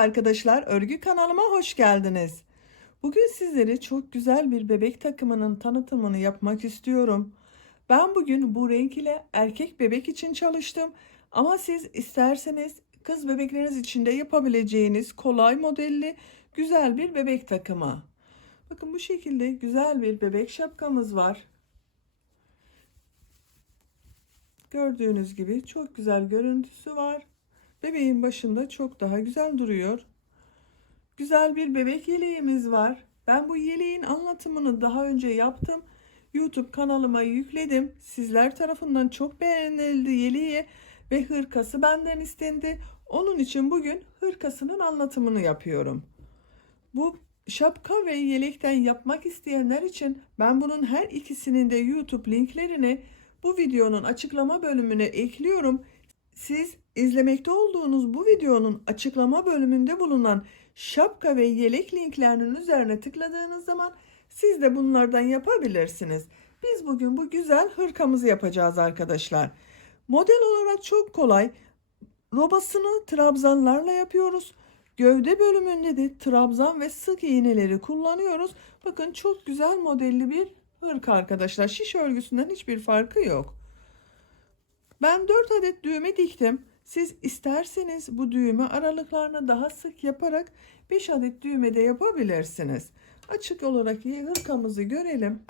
arkadaşlar, örgü kanalıma hoş geldiniz. Bugün sizlere çok güzel bir bebek takımının tanıtımını yapmak istiyorum. Ben bugün bu renk ile erkek bebek için çalıştım. Ama siz isterseniz kız bebekleriniz için de yapabileceğiniz kolay modelli güzel bir bebek takımı. Bakın bu şekilde güzel bir bebek şapkamız var. Gördüğünüz gibi çok güzel görüntüsü var. Bebeğin başında çok daha güzel duruyor. Güzel bir bebek yeleğimiz var. Ben bu yeleğin anlatımını daha önce yaptım. YouTube kanalıma yükledim. Sizler tarafından çok beğenildi yeleği ve hırkası benden istendi. Onun için bugün hırkasının anlatımını yapıyorum. Bu şapka ve yelekten yapmak isteyenler için ben bunun her ikisinin de YouTube linklerini bu videonun açıklama bölümüne ekliyorum. Siz izlemekte olduğunuz bu videonun açıklama bölümünde bulunan şapka ve yelek linklerinin üzerine tıkladığınız zaman siz de bunlardan yapabilirsiniz. Biz bugün bu güzel hırkamızı yapacağız arkadaşlar. Model olarak çok kolay. Robasını trabzanlarla yapıyoruz. Gövde bölümünde de trabzan ve sık iğneleri kullanıyoruz. Bakın çok güzel modelli bir hırka arkadaşlar. Şiş örgüsünden hiçbir farkı yok. Ben 4 adet düğme diktim. Siz isterseniz bu düğme aralıklarını daha sık yaparak 5 adet düğme de yapabilirsiniz. Açık olarak hırkamızı görelim.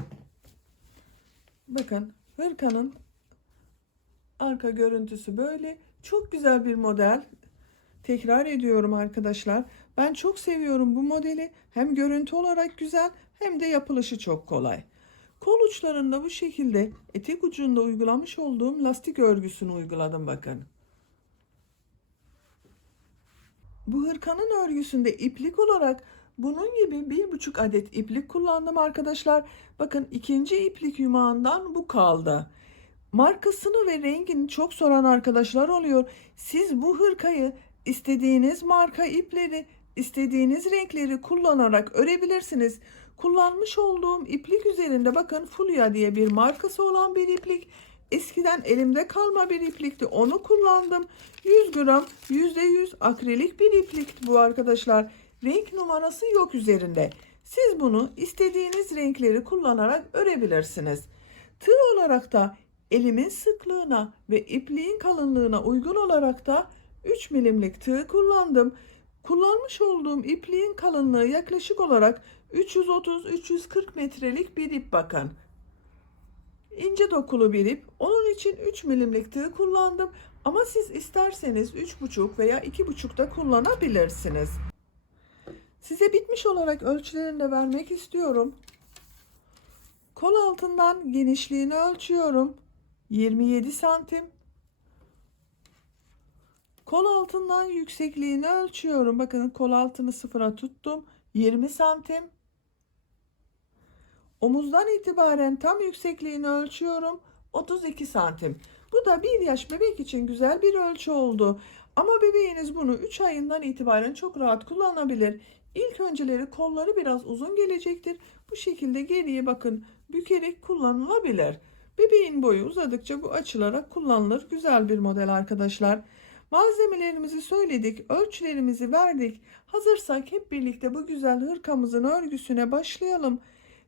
Bakın hırkanın arka görüntüsü böyle. Çok güzel bir model. Tekrar ediyorum arkadaşlar. Ben çok seviyorum bu modeli. Hem görüntü olarak güzel hem de yapılışı çok kolay. Kol uçlarında bu şekilde etek ucunda uygulamış olduğum lastik örgüsünü uyguladım bakın. Bu hırkanın örgüsünde iplik olarak bunun gibi 1,5 adet iplik kullandım arkadaşlar. Bakın ikinci iplik yumağından bu kaldı. Markasını ve rengini çok soran arkadaşlar oluyor. Siz bu hırkayı istediğiniz marka ipleri, istediğiniz renkleri kullanarak örebilirsiniz. Kullanmış olduğum iplik üzerinde bakın Fulya diye bir markası olan bir iplik. Eskiden elimde kalma bir iplikti. Onu kullandım. 100 gram %100 akrilik bir iplikti bu arkadaşlar. Renk numarası yok üzerinde. Siz bunu istediğiniz renkleri kullanarak örebilirsiniz. Tığ olarak da elimin sıklığına ve ipliğin kalınlığına uygun olarak da 3 milimlik tığ kullandım. Kullanmış olduğum ipliğin kalınlığı yaklaşık olarak 330-340 metrelik bir ip bakın. İnce dokulu bir ip. Onun için 3 milimlik tığ kullandım. Ama siz isterseniz 3,5 veya 2,5 da kullanabilirsiniz. Size bitmiş olarak ölçülerini de vermek istiyorum. Kol altından genişliğini ölçüyorum. 27 santim. Kol altından yüksekliğini ölçüyorum. Bakın kol altını sıfıra tuttum. 20 santim. Omuzdan itibaren tam yüksekliğini ölçüyorum. 32 santim. Bu da 1 yaş bebek için güzel bir ölçü oldu. Ama bebeğiniz bunu 3 ayından itibaren çok rahat kullanabilir. İlk önceleri kolları biraz uzun gelecektir. Bu şekilde geriye bakın bükerek kullanılabilir. Bebeğin boyu uzadıkça bu açılarak kullanılır. Güzel bir model arkadaşlar. Malzemelerimizi söyledik, ölçülerimizi verdik. Hazırsak hep birlikte bu güzel hırkamızın örgüsüne başlayalım.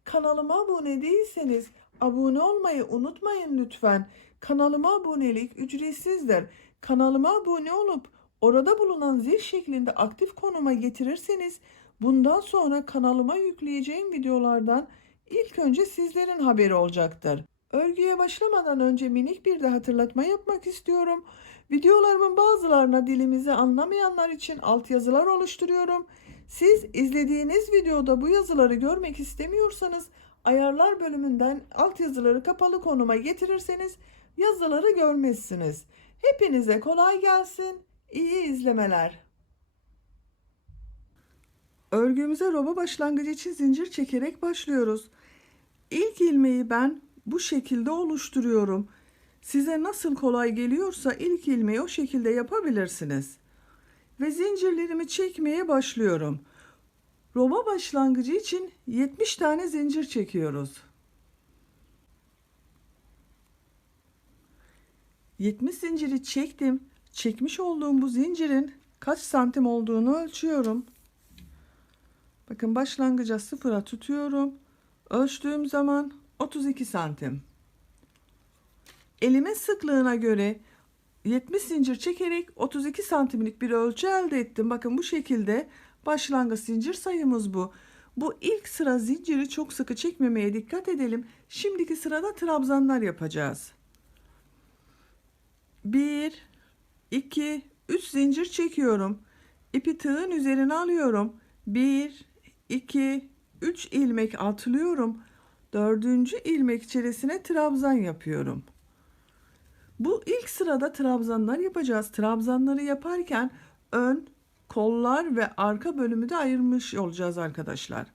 Kanalıma abone değilseniz abone olmayı unutmayın lütfen. Kanalıma abonelik ücretsizdir. Kanalıma abone olup orada bulunan zil şeklinde aktif konuma getirirseniz bundan sonra kanalıma yükleyeceğim videolardan ilk önce sizlerin haberi olacaktır. Örgüye başlamadan önce minik bir de hatırlatma yapmak istiyorum. Videolarımın bazılarına dilimizi anlamayanlar için altyazılar oluşturuyorum. Siz izlediğiniz videoda bu yazıları görmek istemiyorsanız ayarlar bölümünden altyazıları kapalı konuma getirirseniz yazıları görmezsiniz. Hepinize kolay gelsin. İyi izlemeler. Örgümüze roba başlangıcı için zincir çekerek başlıyoruz. İlk ilmeği ben bu şekilde oluşturuyorum. Size nasıl kolay geliyorsa ilk ilmeği o şekilde yapabilirsiniz. Ve zincirlerimi çekmeye başlıyorum. Roba başlangıcı için 70 tane zincir çekiyoruz. 70 zinciri çektim. Çekmiş olduğum bu zincirin kaç santim olduğunu ölçüyorum. Bakın başlangıca sıfıra tutuyorum. Ölçtüğüm zaman 32 santim. Elimin sıklığına göre 70 zincir çekerek 32 santimlik bir ölçü elde ettim. Bakın bu şekilde başlangıç zincir sayımız bu. Bu ilk sıra zinciri çok sıkı çekmemeye dikkat edelim. Şimdiki sırada trabzanlar yapacağız. 1, 2, 3 zincir çekiyorum. İpi tığın üzerine alıyorum. 1, 2, 3 ilmek atlıyorum. 4. ilmek içerisine trabzan yapıyorum. Bu ilk sırada trabzanlar yapacağız. Trabzanları yaparken ön, kollar ve arka bölümü de ayırmış olacağız arkadaşlar.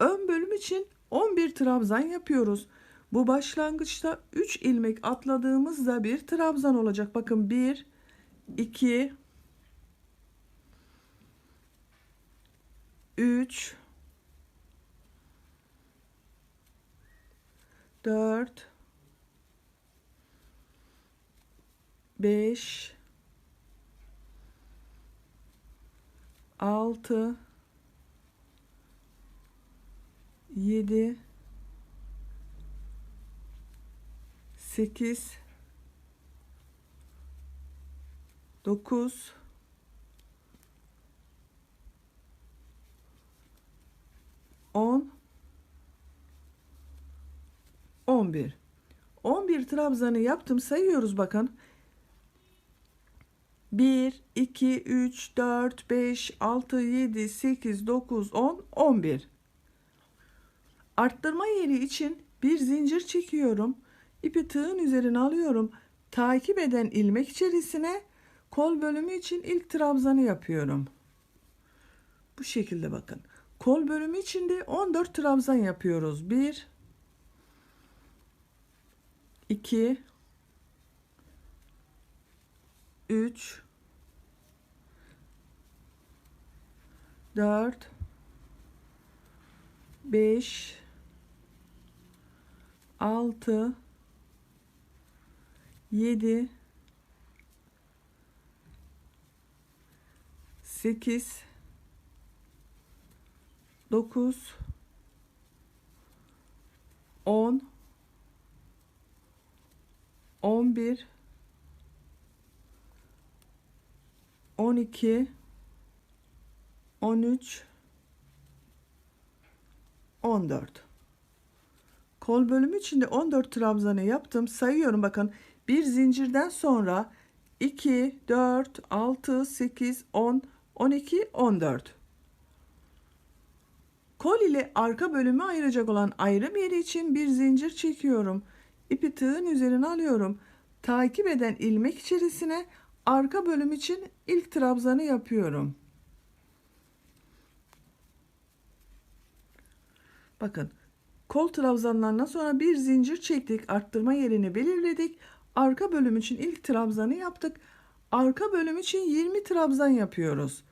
Ön bölüm için 11 trabzan yapıyoruz. Bu başlangıçta 3 ilmek atladığımızda bir trabzan olacak. Bakın 1, 2, 3, 4, 5, 6, 7, 8, 9, 10, 11. 11 trabzanı yaptım. Sayıyoruz bakın. 1, 2, 3, 4, 5, 6, 7, 8, 9, 10, 11. Arttırma yeri için bir zincir çekiyorum. İpi tığın üzerine alıyorum. Takip eden ilmek içerisine kol bölümü için ilk trabzanı yapıyorum. Bu şekilde bakın. Kol bölümü için de 14 trabzan yapıyoruz. 1, 2, 3, 4, 5, 6, 7, 8, 9, 10, 11, 12, 13, 14. Kol bölümü içinde 14 trabzanı yaptım. Sayıyorum bakın. Bir zincirden sonra 2, 4, 6, 8, 10, 12, 14. Kol ile arka bölümü ayıracak olan ayrım yeri için bir zincir çekiyorum. İpi tığın üzerine alıyorum. Takip eden ilmek içerisine arka bölüm için ilk trabzanı yapıyorum. Bakın. Kol trabzanlarından sonra bir zincir çektik. Arttırma yerini belirledik. Arka bölüm için ilk trabzanı yaptık. Arka bölüm için 20 trabzan yapıyoruz.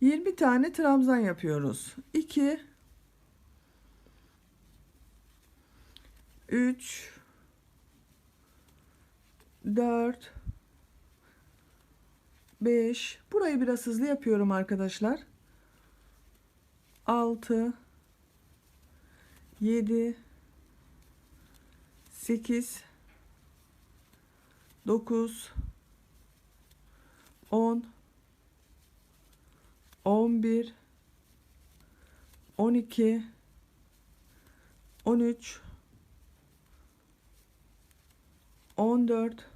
20 tane trabzan yapıyoruz. 2, 3, 4, 5. Burayı biraz hızlı yapıyorum arkadaşlar. 6, 7, 8, 9, 10, 11, 12, 13, 14,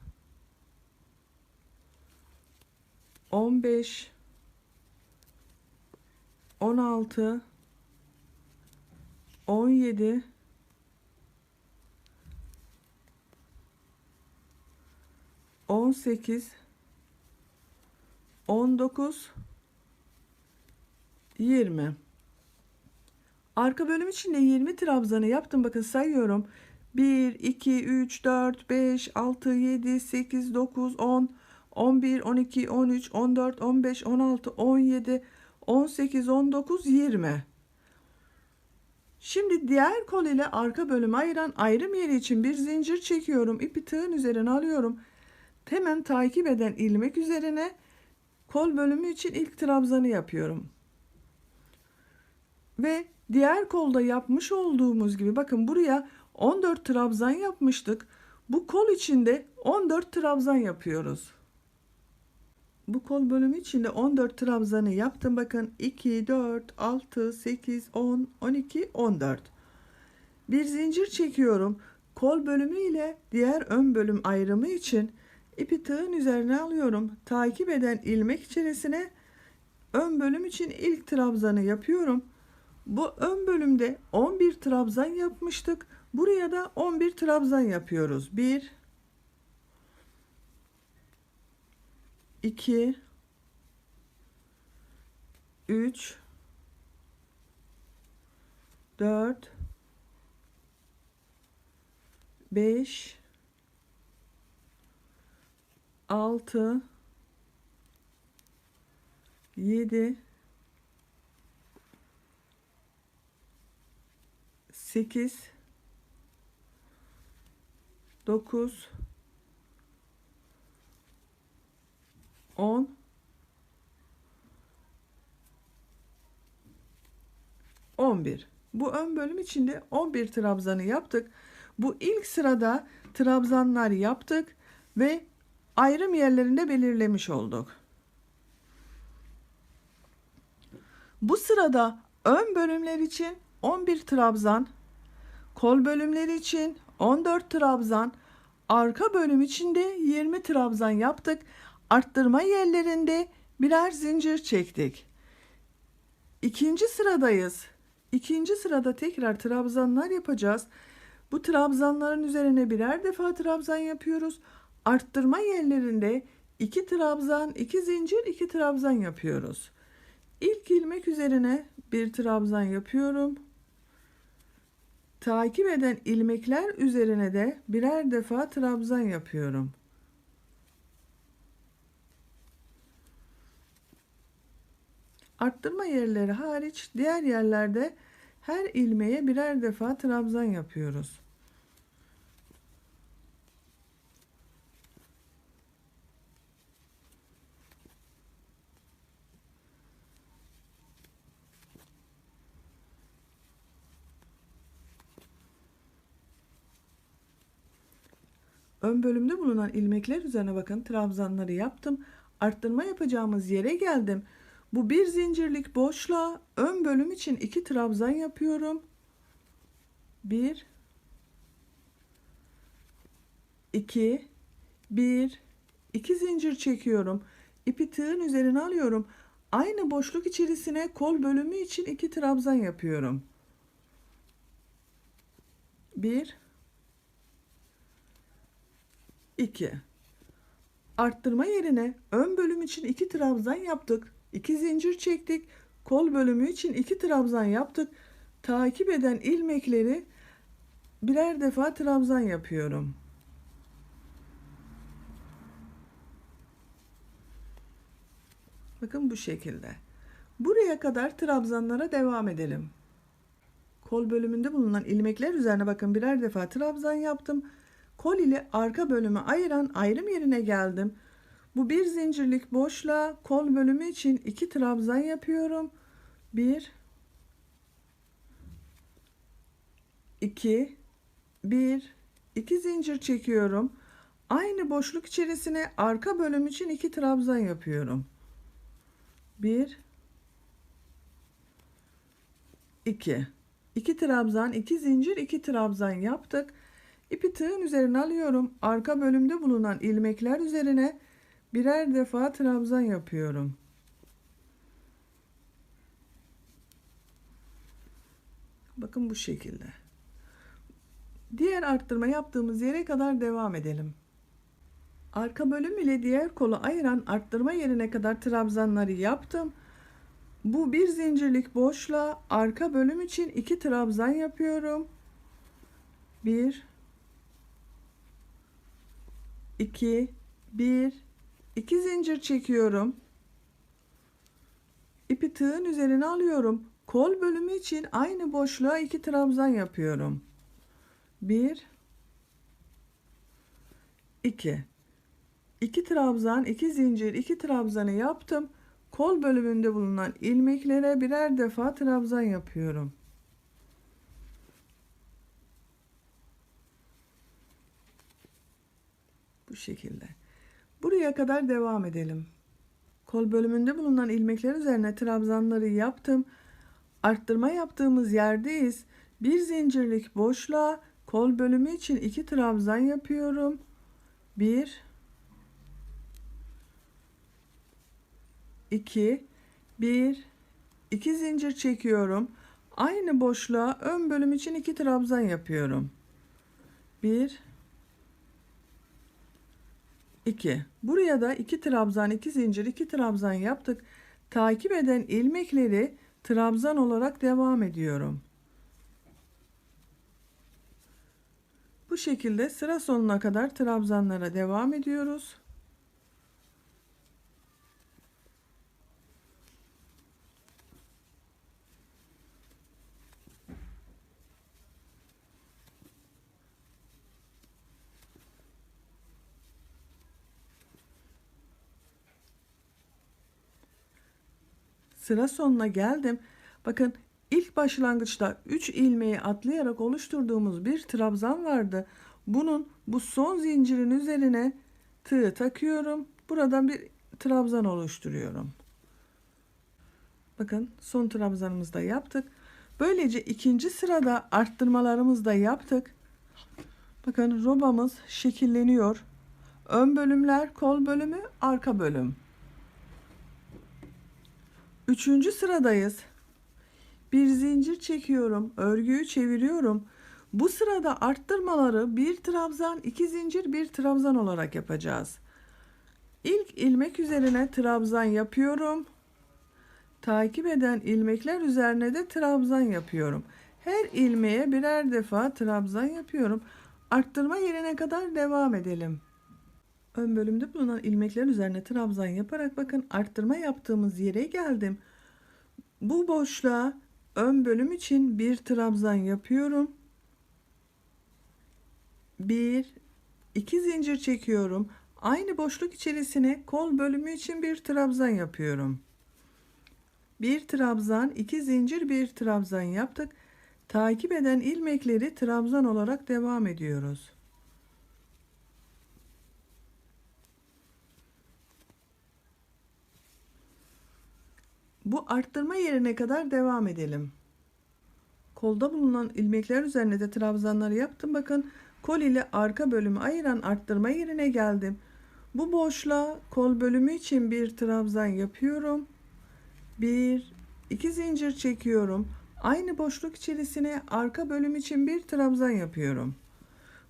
15, 16, 17, 18, 19, 20. Arka bölüm için de 20 trabzanı yaptım. Bakın sayıyorum. 1, 2, 3, 4, 5, 6, 7, 8, 9, 10, 11, 12, 13, 14, 15, 16, 17, 18, 19, 20. Şimdi diğer kol ile arka bölümü ayıran ayrım yeri için bir zincir çekiyorum. İpi tığın üzerine alıyorum. Hemen takip eden ilmek üzerine kol bölümü için ilk trabzanı yapıyorum. Ve diğer kolda yapmış olduğumuz gibi bakın buraya 14 trabzan yapmıştık. Bu kol içinde 14 trabzan yapıyoruz. Bu kol bölümü içinde 14 trabzanı yaptım. Bakın 2, 4, 6, 8, 10, 12, 14. Bir zincir çekiyorum. Kol bölümü ile diğer ön bölüm ayrımı için ipi tığın üzerine alıyorum. Takip eden ilmek içerisine ön bölüm için ilk trabzanı yapıyorum. Bu ön bölümde 11 trabzan yapmıştık. Buraya da 11 trabzan yapıyoruz. 1 2 3 4 5 6 7 8 9 10 11. Bu ön bölüm içinde 11 trabzanı yaptık. Bu ilk sırada trabzanlar yaptık ve ayrım yerlerinde belirlemiş olduk. Bu sırada ön bölümler için 11 trabzan, kol bölümleri için 14 trabzan, arka bölüm için de 20 trabzan yaptık. Arttırma yerlerinde birer zincir çektik. İkinci sıradayız. İkinci sırada tekrar trabzanlar yapacağız. Bu trabzanların üzerine birer defa trabzan yapıyoruz. Arttırma yerlerinde 2 trabzan, 2 zincir, 2 trabzan yapıyoruz. İlk ilmek üzerine bir trabzan yapıyorum. Takip eden ilmekler üzerine de birer defa trabzan yapıyorum. Arttırma yerleri hariç diğer yerlerde her ilmeğe birer defa trabzan yapıyoruz. Ön bölümde bulunan ilmekler üzerine bakın trabzanları yaptım. Arttırma yapacağımız yere geldim. Bu bir zincirlik boşluğa ön bölüm için 2 trabzan yapıyorum. 1 2 1 2 zincir çekiyorum. İpi tığın üzerine alıyorum. Aynı boşluk içerisine kol bölümü için 2 trabzan yapıyorum. 1 2 Arttırma yerine ön bölüm için 2 trabzan yaptık. 2 zincir çektik. Kol bölümü için 2 trabzan yaptık. Takip eden ilmekleri birer defa trabzan yapıyorum. Bakın bu şekilde. Buraya kadar trabzanlara devam edelim. Kol bölümünde bulunan ilmekler üzerine bakın birer defa trabzan yaptım. Kol ile arka bölümü ayıran ayrım yerine geldim. Bu bir zincirlik boşluğa kol bölümü için 2 trabzan yapıyorum. 1 2 1 2 zincir çekiyorum. Aynı boşluk içerisine arka bölüm için 2 trabzan yapıyorum. 1 2 2 trabzan, 2 zincir, 2 trabzan yaptık. İpi tığın üzerine alıyorum. Arka bölümde bulunan ilmekler üzerine birer defa trabzan yapıyorum. Bakın bu şekilde. Diğer arttırma yaptığımız yere kadar devam edelim. Arka bölüm ile diğer kolu ayıran arttırma yerine kadar trabzanları yaptım. Bu bir zincirlik boşluğa arka bölüm için 2 trabzan yapıyorum. 1 2 1 2 zincir çekiyorum. İpi tığın üzerine alıyorum. Kol bölümü için aynı boşluğa 2 trabzan yapıyorum. 1 2 2 trabzan, 2 zincir, 2 trabzanı yaptım. Kol bölümünde bulunan ilmeklere birer defa trabzan yapıyorum. Bu şekilde. Buraya kadar devam edelim. Kol bölümünde bulunan ilmekler üzerine trabzanları yaptım. Arttırma yaptığımız yerdeyiz. Bir zincirlik boşluğa kol bölümü için 2 trabzan yapıyorum. 1 2 1 2 zincir çekiyorum. Aynı boşluğa ön bölüm için 2 trabzan yapıyorum. 1 2. Buraya da 2 trabzan, 2 zincir, 2 trabzan yaptık. Takip eden ilmekleri trabzan olarak devam ediyorum. Bu şekilde sıra sonuna kadar trabzanlara devam ediyoruz. Sıra sonuna geldim. Bakın ilk başlangıçta 3 ilmeği atlayarak oluşturduğumuz bir trabzan vardı. Bu son zincirin üzerine tığ takıyorum. Buradan bir trabzan oluşturuyorum. Bakın son trabzanımızı da yaptık. Böylece ikinci sırada arttırmalarımızı da yaptık. Bakın robamız şekilleniyor. Ön bölümler, kol bölümü, arka bölüm. Üçüncü sıradayız. Bir zincir çekiyorum, örgüyü çeviriyorum. Bu sırada arttırmaları bir trabzan, iki zincir, bir trabzan olarak yapacağız. İlk ilmek üzerine trabzan yapıyorum. Takip eden ilmekler üzerine de trabzan yapıyorum. Her ilmeğe birer defa trabzan yapıyorum. Arttırma yerine kadar devam edelim. Ön bölümde bulunan ilmekler üzerine trabzan yaparak bakın arttırma yaptığımız yere geldim. Bu boşluğa ön bölüm için bir trabzan yapıyorum. 1 2 zincir çekiyorum. Aynı boşluk içerisine kol bölümü için bir trabzan yapıyorum. Bir trabzan, 2 zincir, bir trabzan yaptık. Takip eden ilmekleri trabzan olarak devam ediyoruz. Bu arttırma yerine kadar devam edelim. Kolda bulunan ilmekler üzerine de trabzanları yaptım. Bakın kol ile arka bölümü ayıran arttırma yerine geldim. Bu boşluğa kol bölümü için bir trabzan yapıyorum. 1 2 zincir çekiyorum. Aynı boşluk içerisine arka bölüm için bir trabzan yapıyorum.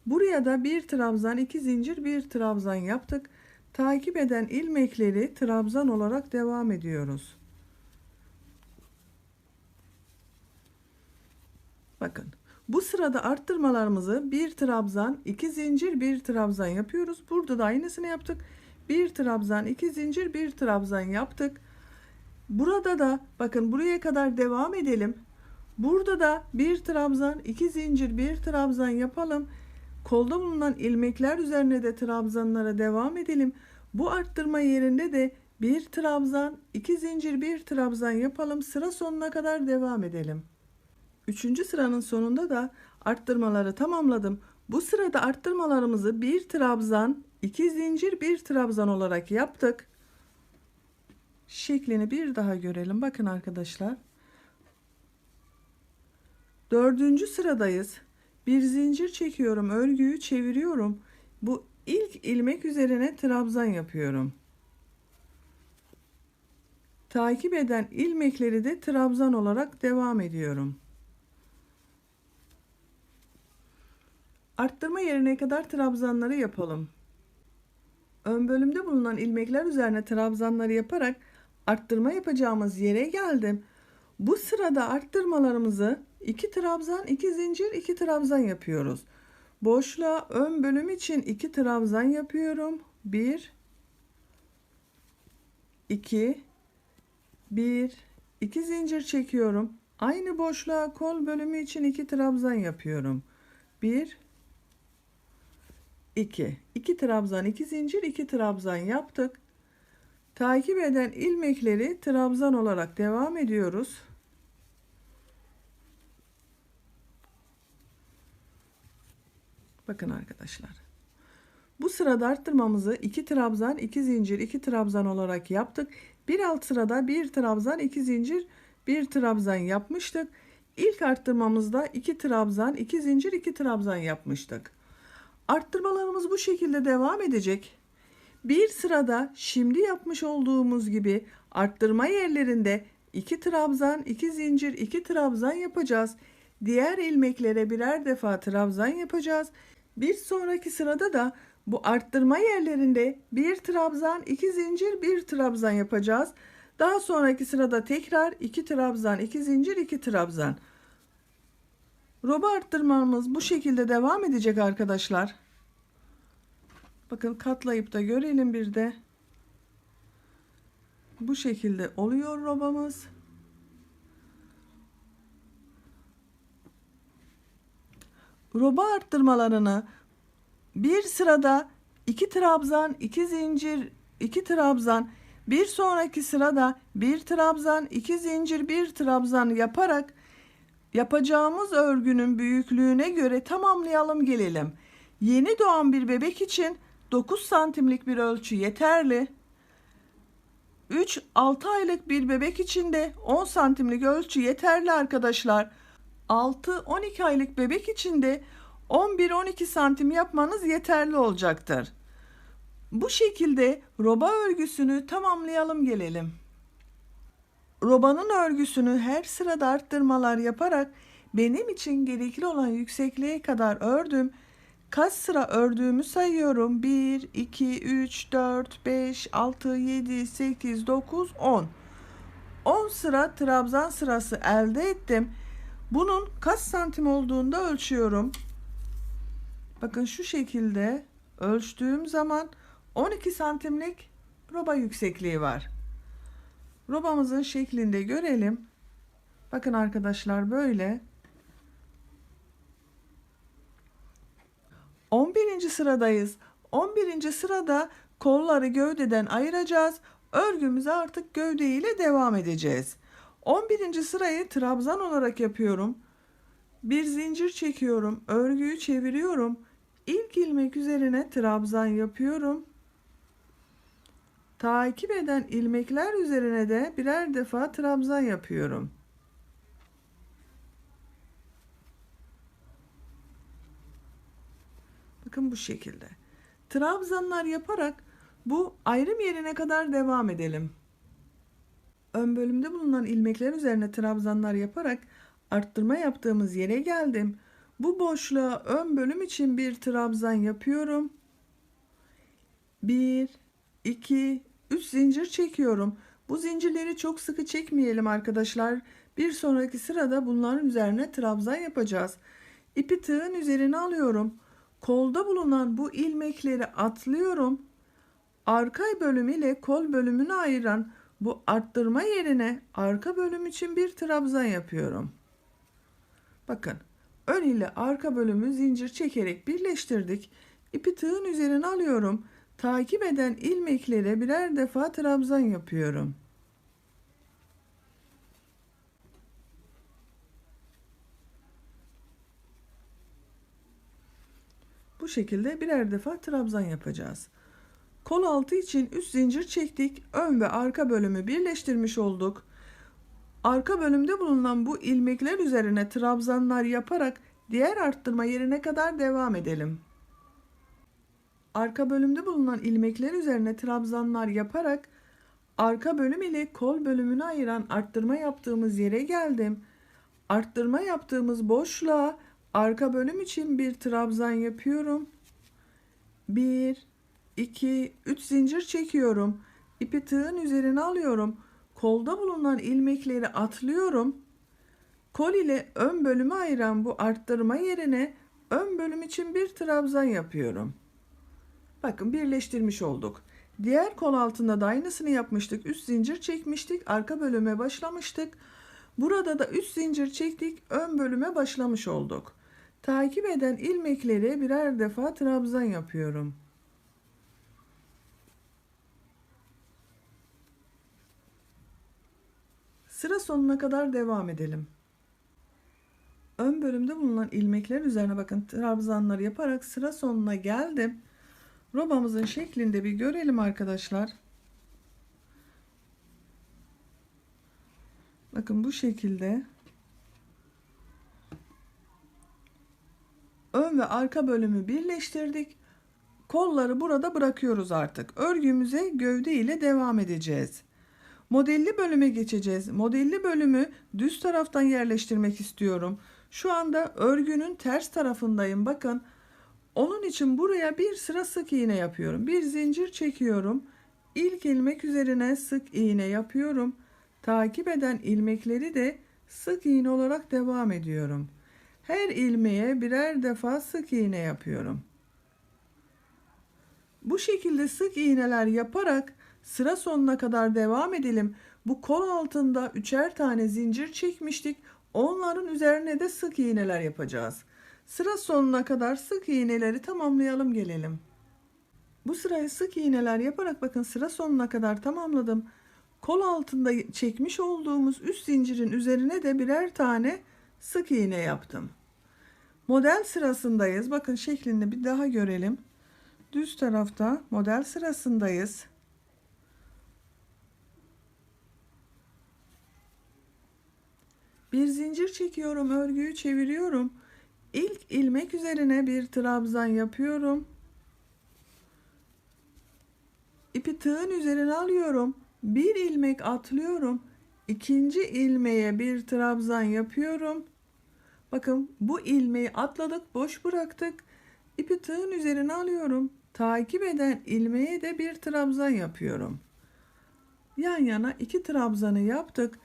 Buraya da bir trabzan, 2 zincir, bir trabzan yaptık. Takip eden ilmekleri trabzan olarak devam ediyoruz. Bakın bu sırada arttırmalarımızı bir trabzan, 2 zincir, bir trabzan yapıyoruz. Burada da aynısını yaptık. Bir trabzan, 2 zincir, bir trabzan yaptık. Burada da bakın buraya kadar devam edelim. Burada da bir trabzan, 2 zincir, bir trabzan yapalım. Kolda bulunan ilmekler üzerine de trabzanlara devam edelim. Bu arttırma yerinde de bir trabzan, 2 zincir, bir trabzan yapalım. Sıra sonuna kadar devam edelim. Üçüncü sıranın sonunda da arttırmaları tamamladım. Bu sırada arttırmalarımızı bir trabzan, 2 zincir, bir trabzan olarak yaptık. Şeklini bir daha görelim. Bakın arkadaşlar. Dördüncü sıradayız. Bir zincir çekiyorum. Örgüyü çeviriyorum. Bu ilk ilmek üzerine trabzan yapıyorum. Takip eden ilmekleri de trabzan olarak devam ediyorum. Arttırma yerine kadar trabzanları yapalım. Ön bölümde bulunan ilmekler üzerine trabzanları yaparak arttırma yapacağımız yere geldim. Bu sırada arttırmalarımızı 2 trabzan, 2 zincir, 2 trabzan yapıyoruz. Boşluğa ön bölüm için 2 trabzan yapıyorum. 1 2 1 2 zincir çekiyorum. Aynı boşluğa kol bölümü için 2 trabzan yapıyorum. 1 2. 2 trabzan, 2 zincir, 2 trabzan yaptık. Takip eden ilmekleri trabzan olarak devam ediyoruz. Bakın arkadaşlar. Bu sırada arttırmamızı 2 trabzan, 2 zincir, 2 trabzan olarak yaptık. Bir alt sırada 1 trabzan, 2 zincir, 1 trabzan yapmıştık. İlk arttırmamızda 2 trabzan, 2 zincir, 2 trabzan yapmıştık. Arttırmalarımız bu şekilde devam edecek. Bir sırada şimdi yapmış olduğumuz gibi arttırma yerlerinde 2 trabzan, 2 zincir, 2 trabzan yapacağız. Diğer ilmeklere birer defa trabzan yapacağız. Bir sonraki sırada da bu arttırma yerlerinde 1 trabzan, 2 zincir, 1 trabzan yapacağız. Daha sonraki sırada tekrar 2 trabzan, 2 zincir, 2 trabzan. Roba arttırmamız bu şekilde devam edecek arkadaşlar. Bakın katlayıp da görelim bir de. Bu şekilde oluyor robamız. Roba arttırmalarını bir sırada 2 trabzan, 2 zincir, 2 trabzan, bir sonraki sırada 1 trabzan, 2 zincir, 1 trabzan yaparak yapacağımız örgünün büyüklüğüne göre tamamlayalım gelelim. Yeni doğan bir bebek için 9 santimlik bir ölçü yeterli. 3-6 aylık bir bebek için de 10 santimlik ölçü yeterli arkadaşlar. 6-12 aylık bebek için de 11-12 santim yapmanız yeterli olacaktır. Bu şekilde roba örgüsünü tamamlayalım gelelim. Robanın örgüsünü her sırada arttırmalar yaparak benim için gerekli olan yüksekliğe kadar ördüm. Kaç sıra ördüğümü sayıyorum. 1, 2, 3, 4, 5, 6, 7, 8, 9, 10. 10 sıra trabzan sırası elde ettim. Bunun kaç santim olduğunu da ölçüyorum. Bakın şu şekilde ölçtüğüm zaman 12 santimlik roba yüksekliği var. Robamızın şeklinde görelim. Bakın arkadaşlar böyle. 11. sıradayız. 11. sırada kolları gövdeden ayıracağız. Örgümüze artık gövde ile devam edeceğiz. 11. sırayı trabzan olarak yapıyorum. Bir zincir çekiyorum. Örgüyü çeviriyorum. İlk ilmek üzerine trabzan yapıyorum. Takip eden ilmekler üzerine de birer defa trabzan yapıyorum. Bakın bu şekilde. Trabzanlar yaparak bu ayrım yerine kadar devam edelim. Ön bölümde bulunan ilmekler üzerine trabzanlar yaparak arttırma yaptığımız yere geldim. Bu boşluğa ön bölüm için bir trabzan yapıyorum. 1, 2, 3 zincir çekiyorum. Bu zincirleri çok sıkı çekmeyelim arkadaşlar. Bir sonraki sırada bunların üzerine trabzan yapacağız. İpi tığın üzerine alıyorum. Kolda bulunan bu ilmekleri atlıyorum. Arka bölüm ile kol bölümünü ayıran bu arttırma yerine arka bölüm için bir trabzan yapıyorum. Bakın ön ile arka bölümü zincir çekerek birleştirdik. İpi tığın üzerine alıyorum. Takip eden ilmeklere birer defa trabzan yapıyorum. Bu şekilde birer defa trabzan yapacağız. Kol altı için 3 zincir çektik. Ön ve arka bölümü birleştirmiş olduk. Arka bölümde bulunan bu ilmekler üzerine trabzanlar yaparak diğer arttırma yerine kadar devam edelim. Arka bölümde bulunan ilmekler üzerine trabzanlar yaparak arka bölüm ile kol bölümünü ayıran arttırma yaptığımız yere geldim. Arttırma yaptığımız boşluğa arka bölüm için bir trabzan yapıyorum. 1, 2, 3 zincir çekiyorum. İpi tığın üzerine alıyorum. Kolda bulunan ilmekleri atlıyorum. Kol ile ön bölümü ayıran bu arttırma yerine ön bölüm için bir trabzan yapıyorum. Bakın birleştirmiş olduk. Diğer kol altında da aynısını yapmıştık. 3 zincir çekmiştik. Arka bölüme başlamıştık. Burada da 3 zincir çektik. Ön bölüme başlamış olduk. Takip eden ilmekleri birer defa trabzan yapıyorum. Sıra sonuna kadar devam edelim. Ön bölümde bulunan ilmekler üzerine bakın trabzanları yaparak sıra sonuna geldim. Robamızın şeklinde bir görelim arkadaşlar. Bakın bu şekilde ön ve arka bölümü birleştirdik. Kolları burada bırakıyoruz artık. Örgümüze gövde ile devam edeceğiz. Modelli bölüme geçeceğiz. Modelli bölümü düz taraftan yerleştirmek istiyorum. Şu anda örgünün ters tarafındayım. Bakın. Onun için buraya bir sıra sık iğne yapıyorum. Bir zincir çekiyorum. İlk ilmek üzerine sık iğne yapıyorum. Takip eden ilmekleri de sık iğne olarak devam ediyorum. Her ilmeğe birer defa sık iğne yapıyorum. Bu şekilde sık iğneler yaparak sıra sonuna kadar devam edelim. Bu kol altında üçer tane zincir çekmiştik. Onların üzerine de sık iğneler yapacağız. Sıra sonuna kadar sık iğneleri tamamlayalım gelelim. Bu sırayı sık iğneler yaparak bakın sıra sonuna kadar tamamladım. Kol altında çekmiş olduğumuz üst zincirin üzerine de birer tane sık iğne yaptım. Model sırasındayız. Bakın şeklini bir daha görelim. Düz tarafta model sırasındayız. Bir zincir çekiyorum, örgüyü çeviriyorum. İlk ilmek üzerine bir trabzan yapıyorum. İpi tığın üzerine alıyorum. Bir ilmek atlıyorum. İkinci ilmeğe bir trabzan yapıyorum. Bakın bu ilmeği atladık, boş bıraktık. İpi tığın üzerine alıyorum. Takip eden ilmeğe de bir trabzan yapıyorum. Yan yana iki trabzanı yaptık.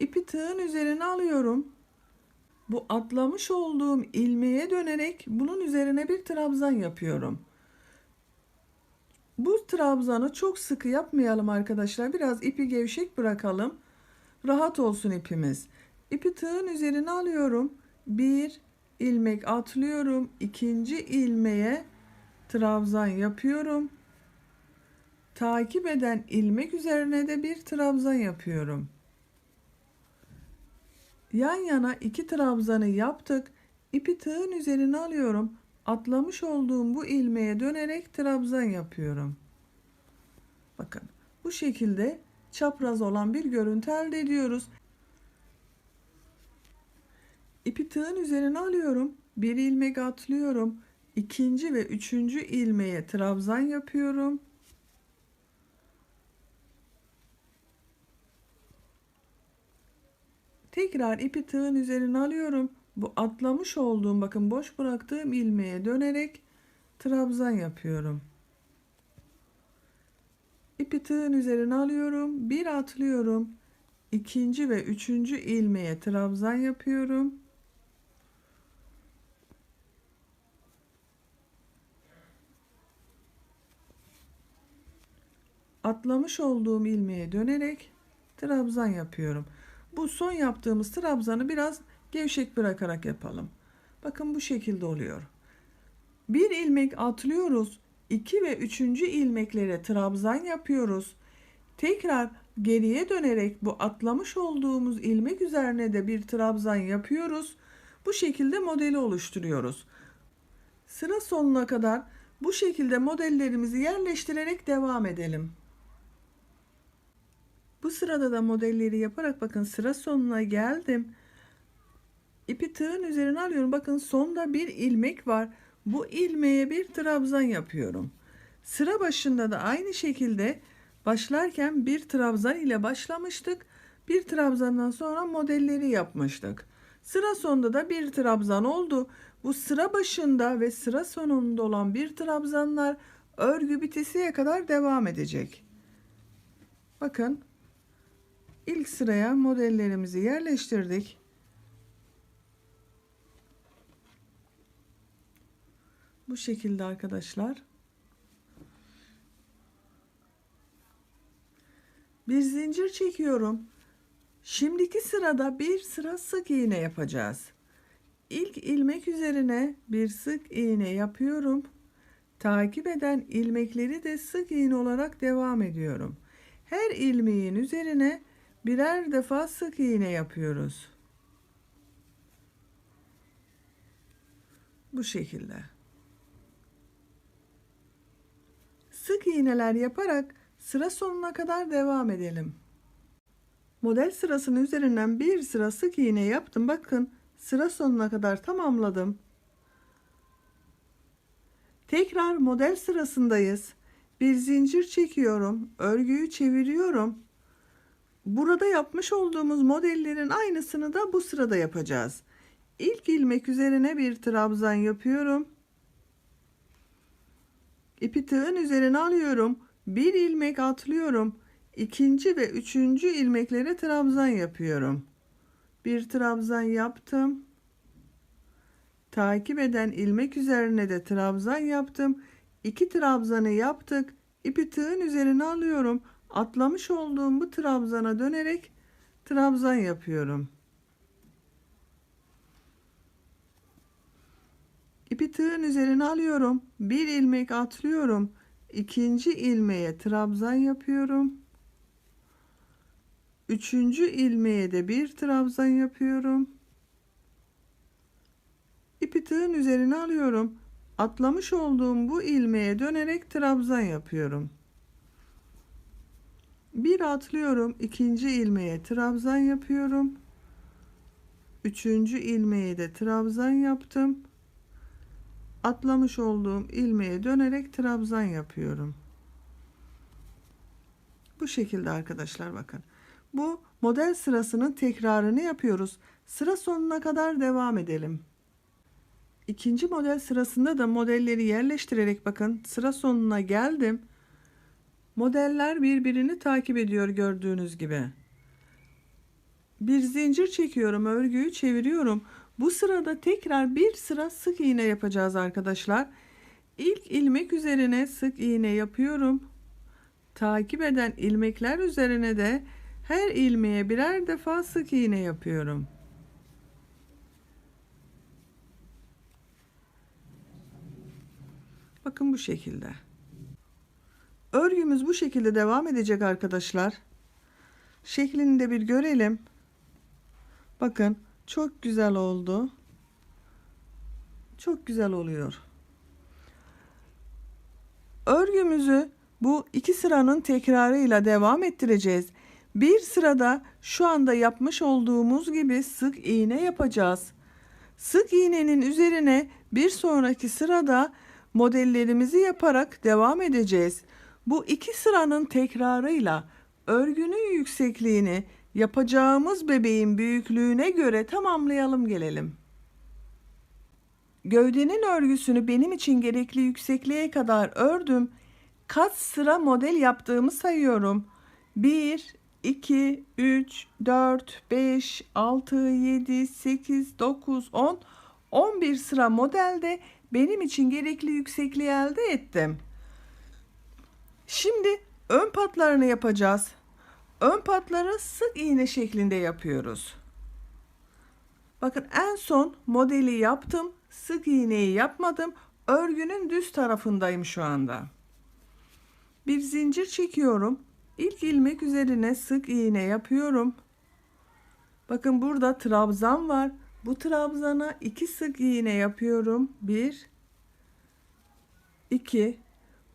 İpi tığın üzerine alıyorum. Bu atlamış olduğum ilmeğe dönerek bunun üzerine bir trabzan yapıyorum. Bu trabzanı çok sıkı yapmayalım arkadaşlar. Biraz ipi gevşek bırakalım. Rahat olsun ipimiz. İpi tığın üzerine alıyorum. Bir ilmek atlıyorum. İkinci ilmeğe trabzan yapıyorum. Takip eden ilmek üzerine de bir trabzan yapıyorum. Yan yana iki trabzanı yaptık. İpi tığın üzerine alıyorum. Atlamış olduğum bu ilmeğe dönerek trabzan yapıyorum. Bakın bu şekilde çapraz olan bir görüntü elde ediyoruz. İpi tığın üzerine alıyorum. Bir ilmek atlıyorum. İkinci ve üçüncü ilmeğe trabzan yapıyorum. Tekrar ipi tığın üzerine alıyorum. Bu atlamış olduğum bakın boş bıraktığım ilmeğe dönerek trabzan yapıyorum. İpi tığın üzerine alıyorum. Bir atlıyorum. İkinci ve üçüncü ilmeğe trabzan yapıyorum. Atlamış olduğum ilmeğe dönerek trabzan yapıyorum. Bu son yaptığımız trabzanı biraz gevşek bırakarak yapalım. Bakın bu şekilde oluyor. Bir ilmek atlıyoruz. 2 ve 3. ilmeklere trabzan yapıyoruz. Tekrar geriye dönerek bu atlamış olduğumuz ilmek üzerine de bir trabzan yapıyoruz. Bu şekilde modeli oluşturuyoruz. Sıra sonuna kadar bu şekilde modellerimizi yerleştirerek devam edelim. Bu sırada da modelleri yaparak bakın sıra sonuna geldim. İpi tığın üzerine alıyorum. Bakın sonda bir ilmek var. Bu ilmeğe bir trabzan yapıyorum. Sıra başında da aynı şekilde başlarken bir trabzan ile başlamıştık. Bir trabzandan sonra modelleri yapmıştık. Sıra sonunda da bir trabzan oldu. Bu sıra başında ve sıra sonunda olan bir trabzanlar örgü bitesiye kadar devam edecek. Bakın ilk sıraya modellerimizi yerleştirdik. Bu şekilde arkadaşlar. Bir zincir çekiyorum. Şimdiki sırada bir sıra sık iğne yapacağız. İlk ilmek üzerine bir sık iğne yapıyorum. Takip eden ilmekleri de sık iğne olarak devam ediyorum. Her ilmeğin üzerine birer defa sık iğne yapıyoruz. Bu şekilde. Sık iğneler yaparak sıra sonuna kadar devam edelim. Model sırasının üzerinden bir sıra sık iğne yaptım. Bakın sıra sonuna kadar tamamladım. Tekrar model sırasındayız. Bir zincir çekiyorum. Örgüyü çeviriyorum. Burada yapmış olduğumuz modellerin aynısını da bu sırada yapacağız. İlk ilmek üzerine bir trabzan yapıyorum. İpi tığın üzerine alıyorum. Bir ilmek atlıyorum. İkinci ve üçüncü ilmeklere trabzan yapıyorum. Bir trabzan yaptım. Takip eden ilmek üzerine de trabzan yaptım. 2 trabzanı yaptık. İpi tığın üzerine alıyorum. Atlamış olduğum bu trabzana dönerek trabzan yapıyorum. İpi tığın üzerine alıyorum. Bir ilmek atlıyorum. İkinci ilmeğe trabzan yapıyorum. Üçüncü ilmeğe de bir trabzan yapıyorum. İpi tığın üzerine alıyorum. Atlamış olduğum bu ilmeğe dönerek trabzan yapıyorum. Bir atlıyorum, ikinci ilmeğe trabzan yapıyorum. Üçüncü ilmeğe de trabzan yaptım. Atlamış olduğum ilmeğe dönerek trabzan yapıyorum. Bu şekilde arkadaşlar bakın. Bu model sırasının tekrarını yapıyoruz. Sıra sonuna kadar devam edelim. İkinci model sırasında da modelleri yerleştirerek bakın sıra sonuna geldim. Modeller birbirini takip ediyor gördüğünüz gibi. Bir zincir çekiyorum, örgüyü çeviriyorum. Bu sırada tekrar bir sıra sık iğne yapacağız arkadaşlar. İlk ilmek üzerine sık iğne yapıyorum. Takip eden ilmekler üzerine de her ilmeğe birer defa sık iğne yapıyorum. Bakın bu şekilde. Örgümüz bu şekilde devam edecek arkadaşlar. Şeklini de bir görelim. Bakın çok güzel oldu. Çok güzel oluyor. Örgümüzü bu iki sıranın tekrarıyla devam ettireceğiz. Bir sırada şu anda yapmış olduğumuz gibi sık iğne yapacağız. Sık iğnenin üzerine bir sonraki sırada modellerimizi yaparak devam edeceğiz. Bu iki sıranın tekrarıyla örgünün yüksekliğini yapacağımız bebeğin büyüklüğüne göre tamamlayalım gelelim. Gövdenin örgüsünü benim için gerekli yüksekliğe kadar ördüm. Kaç sıra model yaptığımı sayıyorum. 1, 2, 3, 4, 5, 6, 7, 8, 9, 10, 11 sıra modelde benim için gerekli yüksekliği elde ettim. Şimdi ön patlarını yapacağız. Ön patları sık iğne şeklinde yapıyoruz. Bakın en son modeli yaptım. Sık iğneyi yapmadım. Örgünün düz tarafındayım şu anda. Bir zincir çekiyorum. İlk ilmek üzerine sık iğne yapıyorum. Bakın burada trabzan var. Bu trabzana 2 sık iğne yapıyorum. 1 2.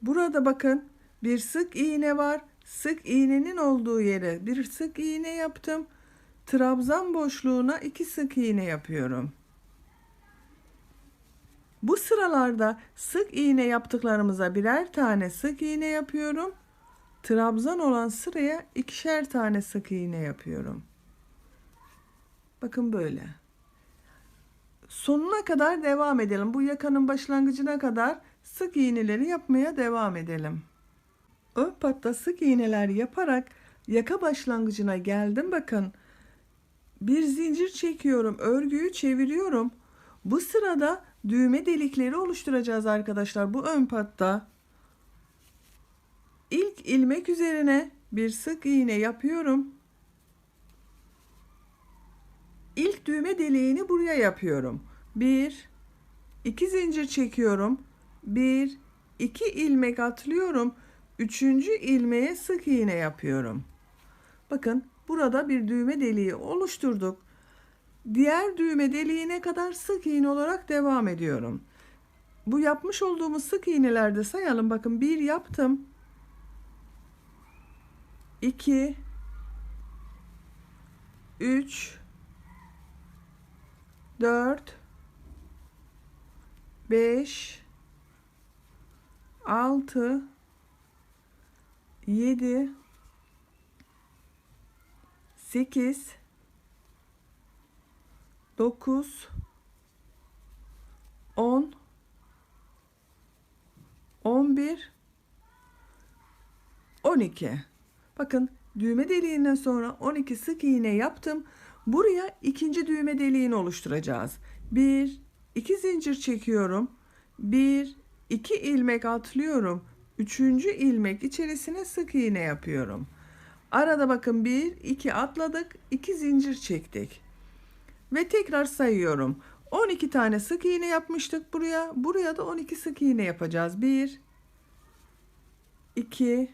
Burada bakın bir sık iğne var. Sık iğnenin olduğu yere bir sık iğne yaptım. Trabzan boşluğuna 2 sık iğne yapıyorum. Bu sıralarda sık iğne yaptıklarımıza birer tane sık iğne yapıyorum. Trabzan olan sıraya ikişer tane sık iğne yapıyorum. Bakın böyle. Sonuna kadar devam edelim. Bu yakanın başlangıcına kadar sık iğneleri yapmaya devam edelim. Ön patta sık iğneler yaparak yaka başlangıcına geldim. Bakın. Bir zincir çekiyorum, örgüyü çeviriyorum. Bu sırada düğme delikleri oluşturacağız arkadaşlar. Bu ön patta ilk ilmek üzerine bir sık iğne yapıyorum. İlk düğme deliğini buraya yapıyorum. 1 2 zincir çekiyorum. 1 2 ilmek atlıyorum. Üçüncü ilmeğe sık iğne yapıyorum. Bakın burada bir düğme deliği oluşturduk. Diğer düğme deliğine kadar sık iğne olarak devam ediyorum. Bu yapmış olduğumuz sık iğnelerde sayalım. Bakın 1 yaptım. 2 3 4 5 6 7 8 9 10 11 12. Bakın düğme deliğinden sonra 12 sık iğne yaptım. Buraya ikinci düğme deliğini oluşturacağız. 1 2 zincir çekiyorum. 1 2 ilmek atlıyorum. Üçüncü ilmek içerisine sık iğne yapıyorum. Arada bakın 1 2 atladık, 2 zincir çektik. Ve tekrar sayıyorum. 12 tane sık iğne yapmıştık buraya. Buraya da 12 sık iğne yapacağız. 1 2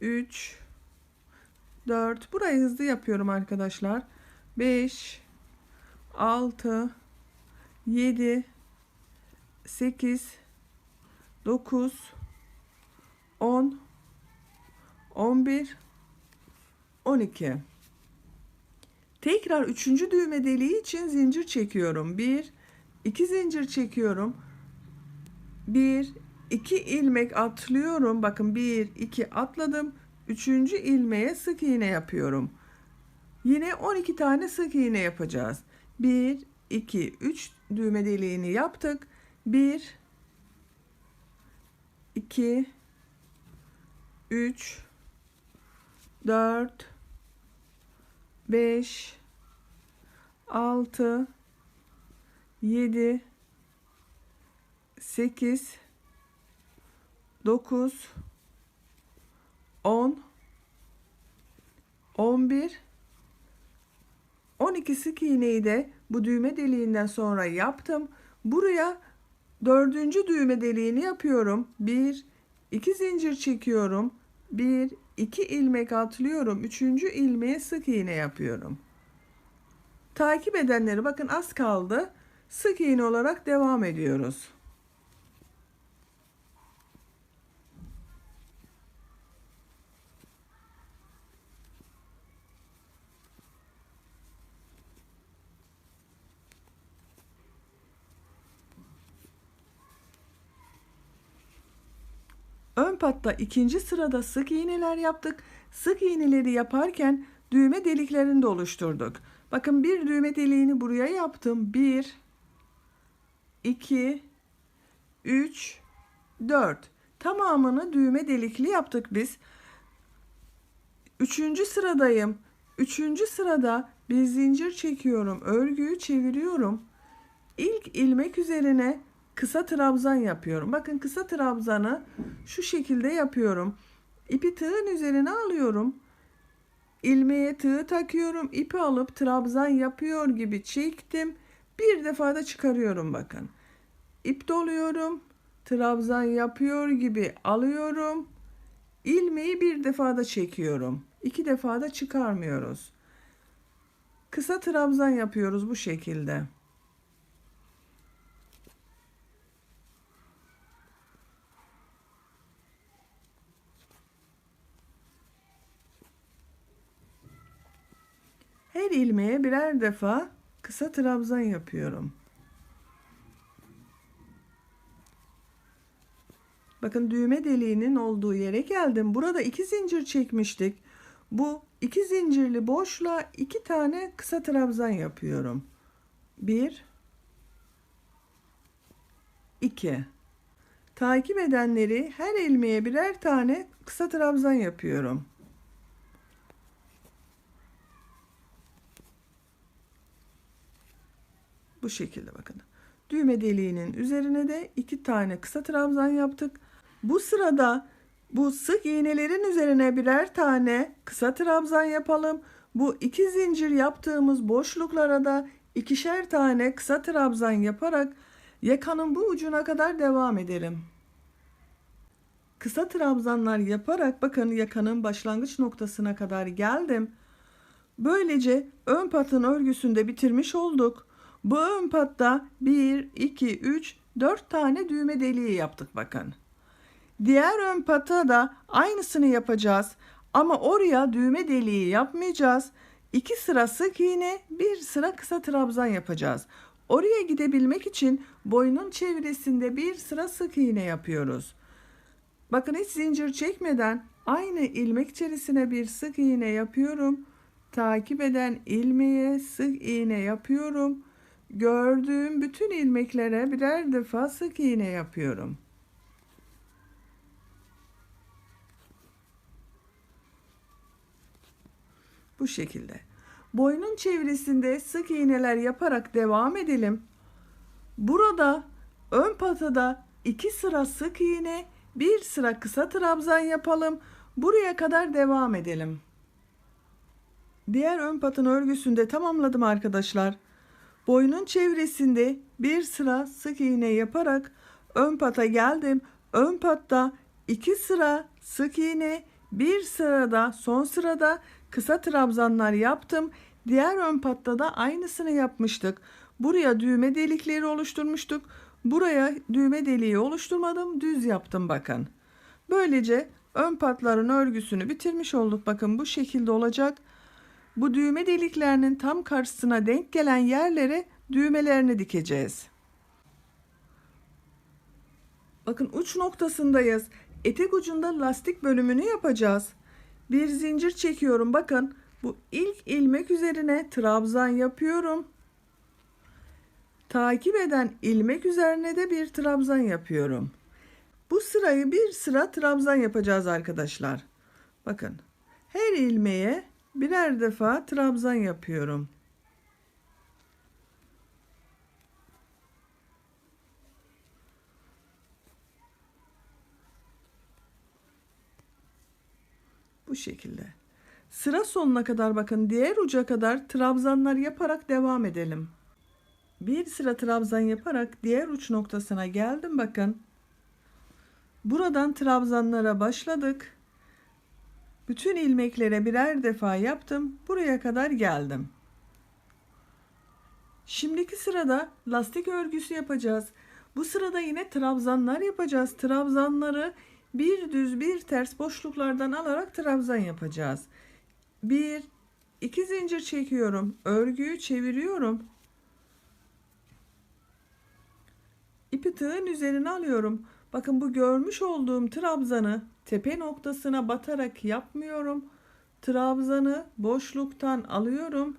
3 4. Burayı hızlı yapıyorum arkadaşlar. 5 6 7 8 9 10 11 12. Tekrar üçüncü düğme deliği için zincir çekiyorum. 1 2 zincir çekiyorum. 1 2 ilmek atlıyorum. Bakın 1 2 atladım. Üçüncü ilmeğe sık iğne yapıyorum. Yine 12 tane sık iğne yapacağız. 1 2 3 düğme deliğini yaptık. 1 2 3 4 5 6 7 8 9 10 11 12 sık iğneyi de bu düğme deliğinden sonra yaptım. Buraya dördüncü düğme deliğini yapıyorum. 1 2 zincir çekiyorum. 1 2 ilmek atlıyorum. Üçüncü ilmeğe sık iğne yapıyorum. Takip edenleri bakın az kaldı. Sık iğne olarak devam ediyoruz. Ön patta ikinci sırada sık iğneler yaptık. Sık iğneleri yaparken düğme deliklerini de oluşturduk. Bakın bir düğme deliğini buraya yaptım. 1 2 3 4. Tamamını düğme delikli yaptık biz. Üçüncü sıradayım. Üçüncü sırada bir zincir çekiyorum. Örgüyü çeviriyorum. İlk ilmek üzerine kısa trabzan yapıyorum. Bakın kısa trabzanı şu şekilde yapıyorum. İpi tığın üzerine alıyorum. İlmeğe tığ takıyorum. İpi alıp trabzan yapıyor gibi çektim. Bir defa da çıkarıyorum bakın. İp doluyorum. Trabzan yapıyor gibi alıyorum. İlmeği bir defa da çekiyorum. 2 defa da çıkarmıyoruz. Kısa trabzan yapıyoruz bu şekilde. Her ilmeğe birer defa kısa trabzan yapıyorum. Bakın düğme deliğinin olduğu yere geldim. Burada 2 zincir çekmiştik. Bu 2 zincirli boşluğa 2 tane kısa trabzan yapıyorum. 1 2. Takip edenleri her ilmeğe birer tane kısa trabzan yapıyorum. Bu şekilde bakın. Düğme deliğinin üzerine de 2 tane kısa trabzan yaptık. Bu sırada bu sık iğnelerin üzerine birer tane kısa trabzan yapalım. Bu 2 zincir yaptığımız boşluklara da İkişer tane kısa trabzan yaparak yakanın bu ucuna kadar devam edelim. Kısa trabzanlar yaparak bakın yakanın başlangıç noktasına kadar geldim. Böylece ön patın örgüsünde bitirmiş olduk. Bu ön patta 1, 2, 3, 4 tane düğme deliği yaptık bakın. Diğer ön pata da aynısını yapacağız. Ama oraya düğme deliği yapmayacağız. 2 sıra sık iğne, 1 sıra kısa trabzan yapacağız. Oraya gidebilmek için boynun çevresinde 1 sıra sık iğne yapıyoruz. Bakın hiç zincir çekmeden aynı ilmek içerisine bir sık iğne yapıyorum. Takip eden ilmeğe sık iğne yapıyorum. Gördüğüm bütün ilmeklere birer defa sık iğne yapıyorum. Bu şekilde. Boynun çevresinde sık iğneler yaparak devam edelim. Burada ön patada 2 sıra sık iğne, 1 sıra kısa trabzan yapalım. Buraya kadar devam edelim. Diğer ön patın örgüsünde tamamladım arkadaşlar. Boynun çevresinde 1 sıra sık iğne yaparak ön pata geldim. Ön patta 2 sıra sık iğne, 1 sırada son sırada kısa trabzanlar yaptım. Diğer ön patta da aynısını yapmıştık. Buraya düğme delikleri oluşturmuştuk. Buraya düğme deliği oluşturmadım. Düz yaptım bakın. Böylece ön patların örgüsünü bitirmiş olduk. Bakın bu şekilde olacak. Bu düğme deliklerinin tam karşısına denk gelen yerlere düğmelerini dikeceğiz. Bakın uç noktasındayız. Etek ucunda lastik bölümünü yapacağız. Bir zincir çekiyorum. Bakın bu ilk ilmek üzerine trabzan yapıyorum. Takip eden ilmek üzerine de bir trabzan yapıyorum. Bu sırayı bir sıra trabzan yapacağız arkadaşlar. Bakın her ilmeğe birer defa trabzan yapıyorum. Bu şekilde. Sıra sonuna kadar bakın diğer uca kadar trabzanlar yaparak devam edelim. Bir sıra trabzan yaparak diğer uç noktasına geldim bakın. Buradan trabzanlara başladık. Bütün ilmeklere birer defa yaptım. Buraya kadar geldim. Şimdiki sırada lastik örgüsü yapacağız. Bu sırada yine trabzanlar yapacağız. Trabzanları bir düz bir ters boşluklardan alarak trabzan yapacağız. 1 2 zincir çekiyorum. Örgüyü çeviriyorum. İpi tığın üzerine alıyorum. Bakın bu görmüş olduğum trabzanı tepe noktasına batarak yapmıyorum. Trabzanı boşluktan alıyorum.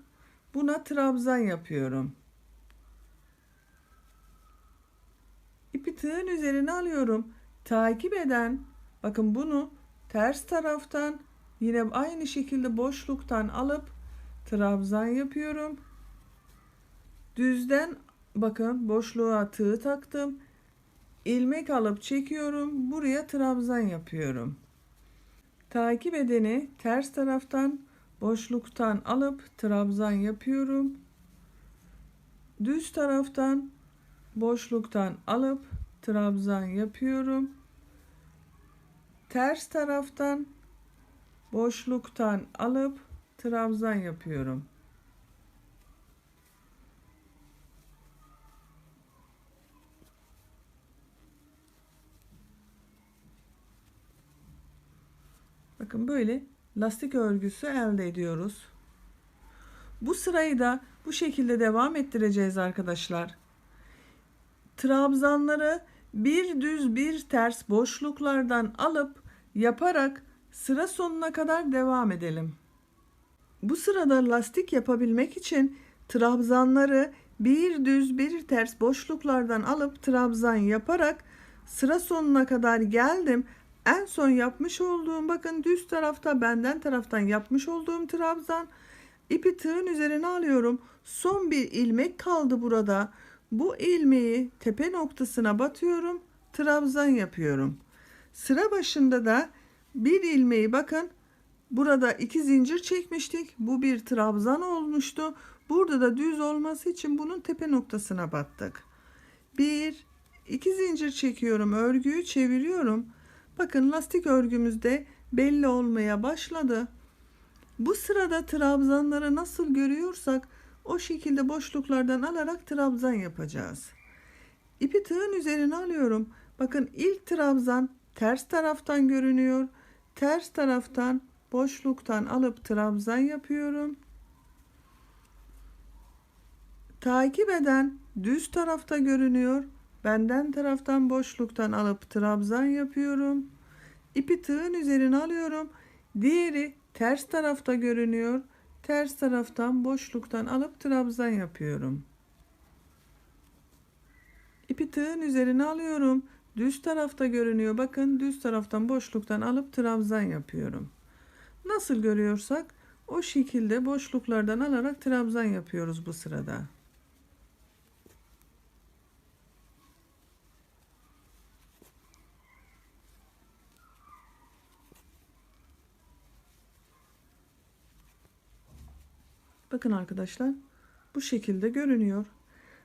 Buna trabzan yapıyorum. İpi tığın üzerine alıyorum. Takip eden bakın bunu ters taraftan yine aynı şekilde boşluktan alıp trabzan yapıyorum. Düzden bakın boşluğa tığ taktım. İlmek alıp çekiyorum. Buraya trabzan yapıyorum. Takip edeni ters taraftan boşluktan alıp trabzan yapıyorum. Düz taraftan boşluktan alıp trabzan yapıyorum. Ters taraftan boşluktan alıp trabzan yapıyorum. Bakın böyle lastik örgüsü elde ediyoruz. Bu sırayı da bu şekilde devam ettireceğiz arkadaşlar. Trabzanları bir düz bir ters boşluklardan alıp yaparak sıra sonuna kadar devam edelim. Bu sırada lastik yapabilmek için trabzanları bir düz bir ters boşluklardan alıp trabzan yaparak sıra sonuna kadar geldim. En son yapmış olduğum bakın düz tarafta benden taraftan yapmış olduğum trabzan. İpi tığın üzerine alıyorum. Son bir ilmek kaldı burada. Bu ilmeği tepe noktasına batıyorum. Trabzan yapıyorum. Sıra başında da bir ilmeği bakın burada 2 zincir çekmiştik. Bu bir trabzan olmuştu. Burada da düz olması için bunun tepe noktasına battık. 1 2 zincir çekiyorum, örgüyü çeviriyorum. Bakın lastik örgümüzde belli olmaya başladı. Bu sırada trabzanları nasıl görüyorsak o şekilde boşluklardan alarak trabzan yapacağız. İpi tığın üzerine alıyorum. Bakın ilk trabzan ters taraftan görünüyor. Ters taraftan boşluktan alıp trabzan yapıyorum. Takip eden düz tarafta görünüyor. Benden taraftan boşluktan alıp trabzan yapıyorum. İpi tığın üzerine alıyorum. Diğeri ters tarafta görünüyor. Ters taraftan boşluktan alıp trabzan yapıyorum. İpi tığın üzerine alıyorum. Düz tarafta görünüyor. Bakın düz taraftan boşluktan alıp trabzan yapıyorum. Nasıl görüyorsak o şekilde boşluklardan alarak trabzan yapıyoruz bu sırada. Bakın arkadaşlar, bu şekilde görünüyor.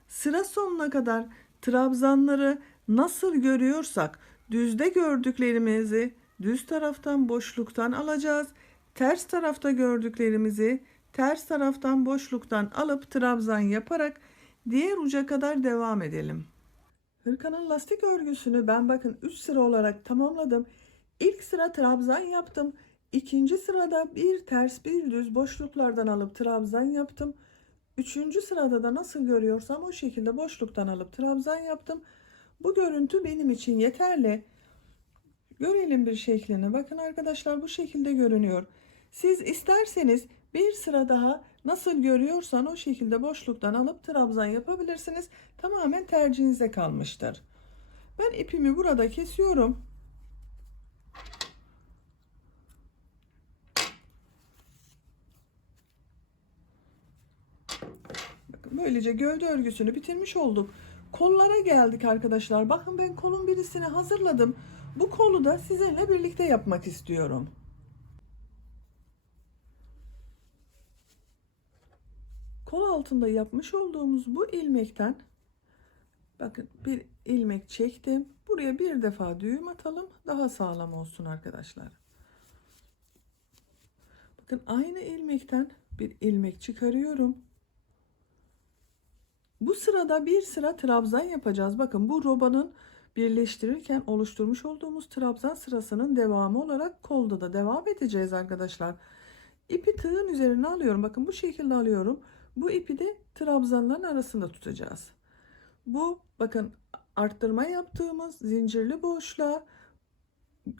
Sıra sonuna kadar trabzanları nasıl görüyorsak düzde gördüklerimizi düz taraftan boşluktan alacağız. Ters tarafta gördüklerimizi ters taraftan boşluktan alıp trabzan yaparak diğer uca kadar devam edelim. Hırkanın lastik örgüsünü ben bakın 3 sıra olarak tamamladım. İlk sıra trabzan yaptım. İkinci sırada bir ters bir düz boşluklardan alıp trabzan yaptım. Üçüncü sırada da nasıl görüyorsam o şekilde boşluktan alıp trabzan yaptım. Bu görüntü benim için yeterli. Görelim bir şeklini. Bakın arkadaşlar, bu şekilde görünüyor. Siz isterseniz bir sıra daha nasıl görüyorsan o şekilde boşluktan alıp trabzan yapabilirsiniz. Tamamen tercihinize kalmıştır. Ben ipimi burada kesiyorum. Bakın böylece gövde örgüsünü bitirmiş olduk. Kollara geldik arkadaşlar. Bakın ben kolun birisini hazırladım. Bu kolu da sizinle birlikte yapmak istiyorum. Kol altında yapmış olduğumuz bu ilmekten bakın bir ilmek çektim. Buraya bir defa düğüm atalım. Daha sağlam olsun arkadaşlar. Bakın aynı ilmekten bir ilmek çıkarıyorum. Bu sırada bir sıra trabzan yapacağız. Bakın bu robanın birleştirirken oluşturmuş olduğumuz trabzan sırasının devamı olarak kolda da devam edeceğiz arkadaşlar. İpi tığın üzerine alıyorum. Bakın bu şekilde alıyorum. Bu ipi de trabzanların arasında tutacağız. Bu bakın arttırma yaptığımız zincirli boşluğa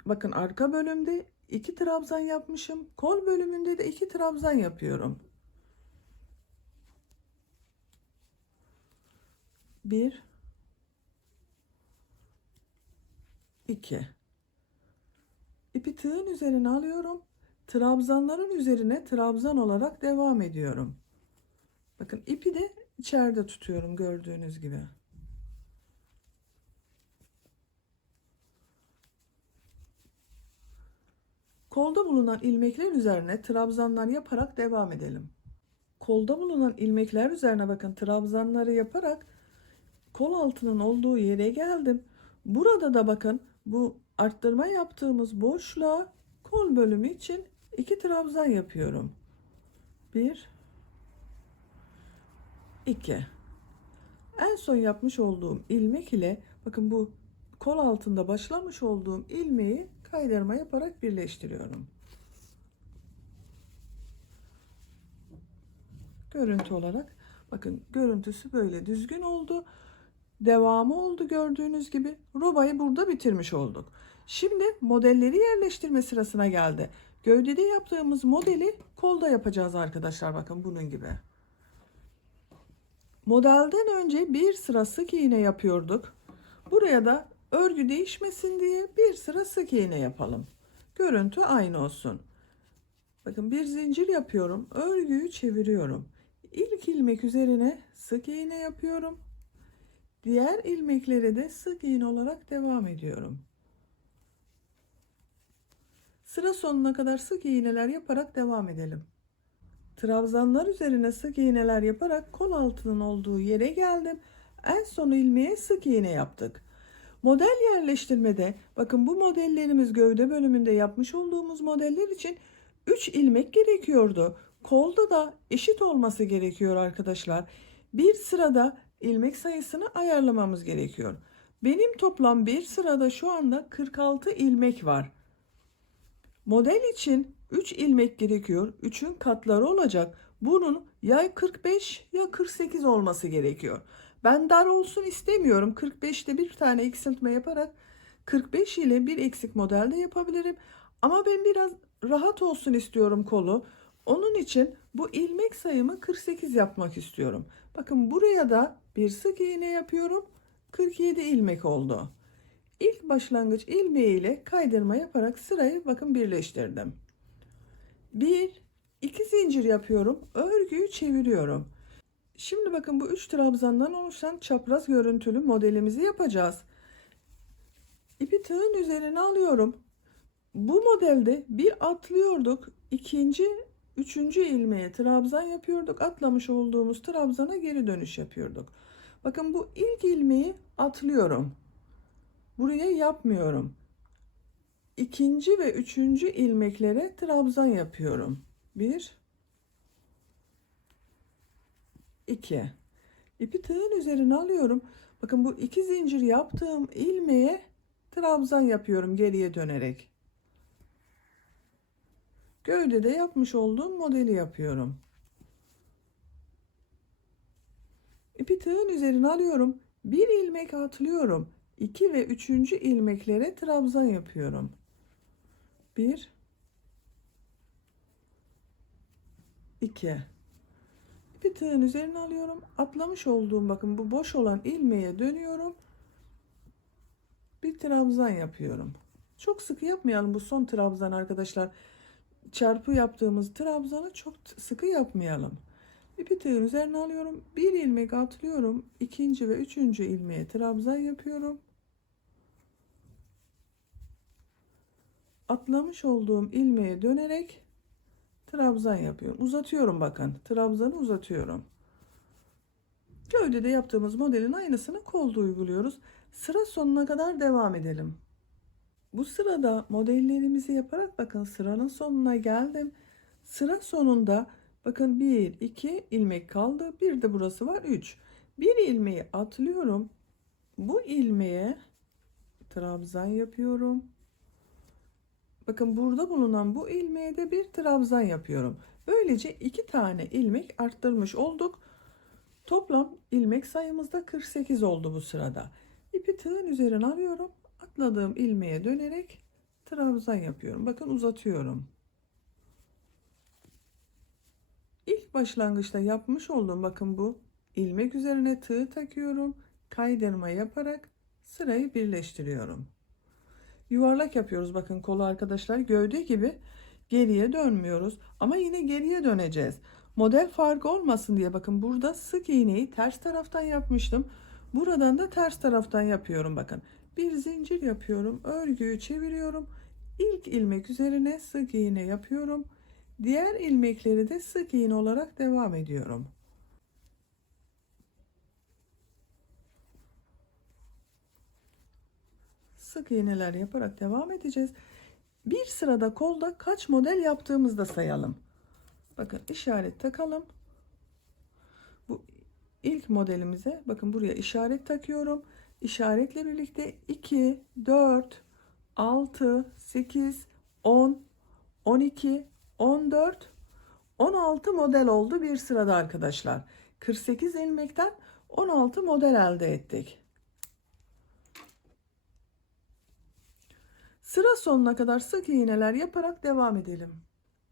bakın arka bölümde 2 trabzan yapmışım. Kol bölümünde de 2 trabzan yapıyorum. 1 2. İpi tığın üzerine alıyorum. Trabzanların üzerine trabzan olarak devam ediyorum. Bakın ipi de içeride tutuyorum gördüğünüz gibi. Kolda bulunan ilmekler üzerine trabzanlar yaparak devam edelim. Kolda bulunan ilmekler üzerine bakın trabzanları yaparak kol altının olduğu yere geldim. Burada da bakın bu arttırma yaptığımız boşluğa kol bölümü için 2 trabzan yapıyorum. 1 2. En son yapmış olduğum ilmek ile bakın bu kol altında başlamış olduğum ilmeği kaydırma yaparak birleştiriyorum. Görüntü olarak bakın görüntüsü böyle düzgün oldu. Devamı oldu gördüğünüz gibi. Robayı burada bitirmiş olduk. Şimdi modelleri yerleştirme sırasına geldi. Gövdede yaptığımız modeli kolda yapacağız arkadaşlar. Bakın bunun gibi. Modelden önce bir sıra sık iğne yapıyorduk. Buraya da örgü değişmesin diye bir sıra sık iğne yapalım. Görüntü aynı olsun. Bakın bir zincir yapıyorum. Örgüyü çeviriyorum. İlk ilmek üzerine sık iğne yapıyorum. Diğer ilmeklere de sık iğne olarak devam ediyorum. Sıra sonuna kadar sık iğneler yaparak devam edelim. Trabzanlar üzerine sık iğneler yaparak kol altının olduğu yere geldim. En son ilmeğe sık iğne yaptık. Model yerleştirmede bakın bu modellerimiz gövde bölümünde yapmış olduğumuz modeller için 3 ilmek gerekiyordu. Kolda da eşit olması gerekiyor arkadaşlar. Bir sırada ilmek sayısını ayarlamamız gerekiyor. Benim toplam bir sırada şu anda 46 ilmek var. Model için 3 ilmek gerekiyor. 3'ün katları olacak. Bunun ya 45 ya 48 olması gerekiyor. Ben dar olsun istemiyorum. 45'te bir tane eksiltme yaparak 45 ile bir eksik modelde yapabilirim. Ama ben biraz rahat olsun istiyorum kolu. Onun için bu ilmek sayımı 48 yapmak istiyorum. Bakın buraya da bir sık iğne yapıyorum. 47 ilmek oldu. İlk başlangıç ilmeği ile kaydırma yaparak sırayı bakın birleştirdim. 1 2 zincir yapıyorum. Örgüyü çeviriyorum. Şimdi bakın bu 3 trabzandan oluşan çapraz görüntülü modelimizi yapacağız. İpi tığın üzerine alıyorum. Bu modelde bir atlıyorduk. İkinci, üçüncü ilmeğe trabzan yapıyorduk. Atlamış olduğumuz trabzana geri dönüş yapıyorduk. Bakın bu ilk ilmeği atlıyorum. Buraya yapmıyorum. İkinci ve üçüncü ilmeklere trabzan yapıyorum. 1 2 İpi tığın üzerine alıyorum. Bakın bu 2 zincir yaptığım ilmeğe trabzan yapıyorum geriye dönerek. Gövdede yapmış olduğum modeli yapıyorum. İpi tığın üzerine alıyorum. Bir ilmek atlıyorum. 2 ve üçüncü ilmeklere trabzan yapıyorum. 1 2 İpi tığın üzerine alıyorum. Atlamış olduğum bakın bu boş olan ilmeğe dönüyorum. Bir trabzan yapıyorum. Çok sıkı yapmayalım bu son trabzan arkadaşlar. Çarpı yaptığımız trabzanı çok sıkı yapmayalım. İpi tığın üzerine alıyorum. Bir ilmek atlıyorum. İkinci ve üçüncü ilmeğe trabzan yapıyorum. Atlamış olduğum ilmeğe dönerek trabzan yapıyorum. Uzatıyorum bakın. Trabzanı uzatıyorum. Gövdede yaptığımız modelin aynısını kolda uyguluyoruz. Sıra sonuna kadar devam edelim. Bu sırada modellerimizi yaparak bakın sıranın sonuna geldim. Sıra sonunda bakın 1 2 ilmek kaldı. Bir de burası var 3. Bir ilmeği atlıyorum. Bu ilmeğe trabzan yapıyorum. Bakın burada bulunan bu ilmeğe de bir trabzan yapıyorum. Böylece 2 tane ilmek arttırmış olduk. Toplam ilmek sayımızda 48 oldu bu sırada. İpi tığın üzerine alıyorum. Atladığım ilmeğe dönerek trabzan yapıyorum. Bakın uzatıyorum. İlk başlangıçta yapmış olduğum bakın bu ilmek üzerine tığ takıyorum. Kaydırma yaparak sırayı birleştiriyorum. Yuvarlak yapıyoruz bakın kolu arkadaşlar. Gövde gibi geriye dönmüyoruz. Ama yine geriye döneceğiz. Model farkı olmasın diye bakın burada sık iğneyi ters taraftan yapmıştım. Buradan da ters taraftan yapıyorum bakın. Bir zincir yapıyorum. Örgüyü çeviriyorum. İlk ilmek üzerine sık iğne yapıyorum. Diğer ilmekleri de sık iğne olarak devam ediyorum. Sık iğneler yaparak devam edeceğiz. Bir sırada kolda kaç model yaptığımızda sayalım. Bakın işaret takalım. Bu ilk modelimize bakın buraya işaret takıyorum. İşaretle birlikte 2, 4, 6, 8, 10, 12, 14, 16 model oldu bir sırada arkadaşlar. 48 ilmekten 16 model elde ettik. Sıra sonuna kadar sık iğneler yaparak devam edelim.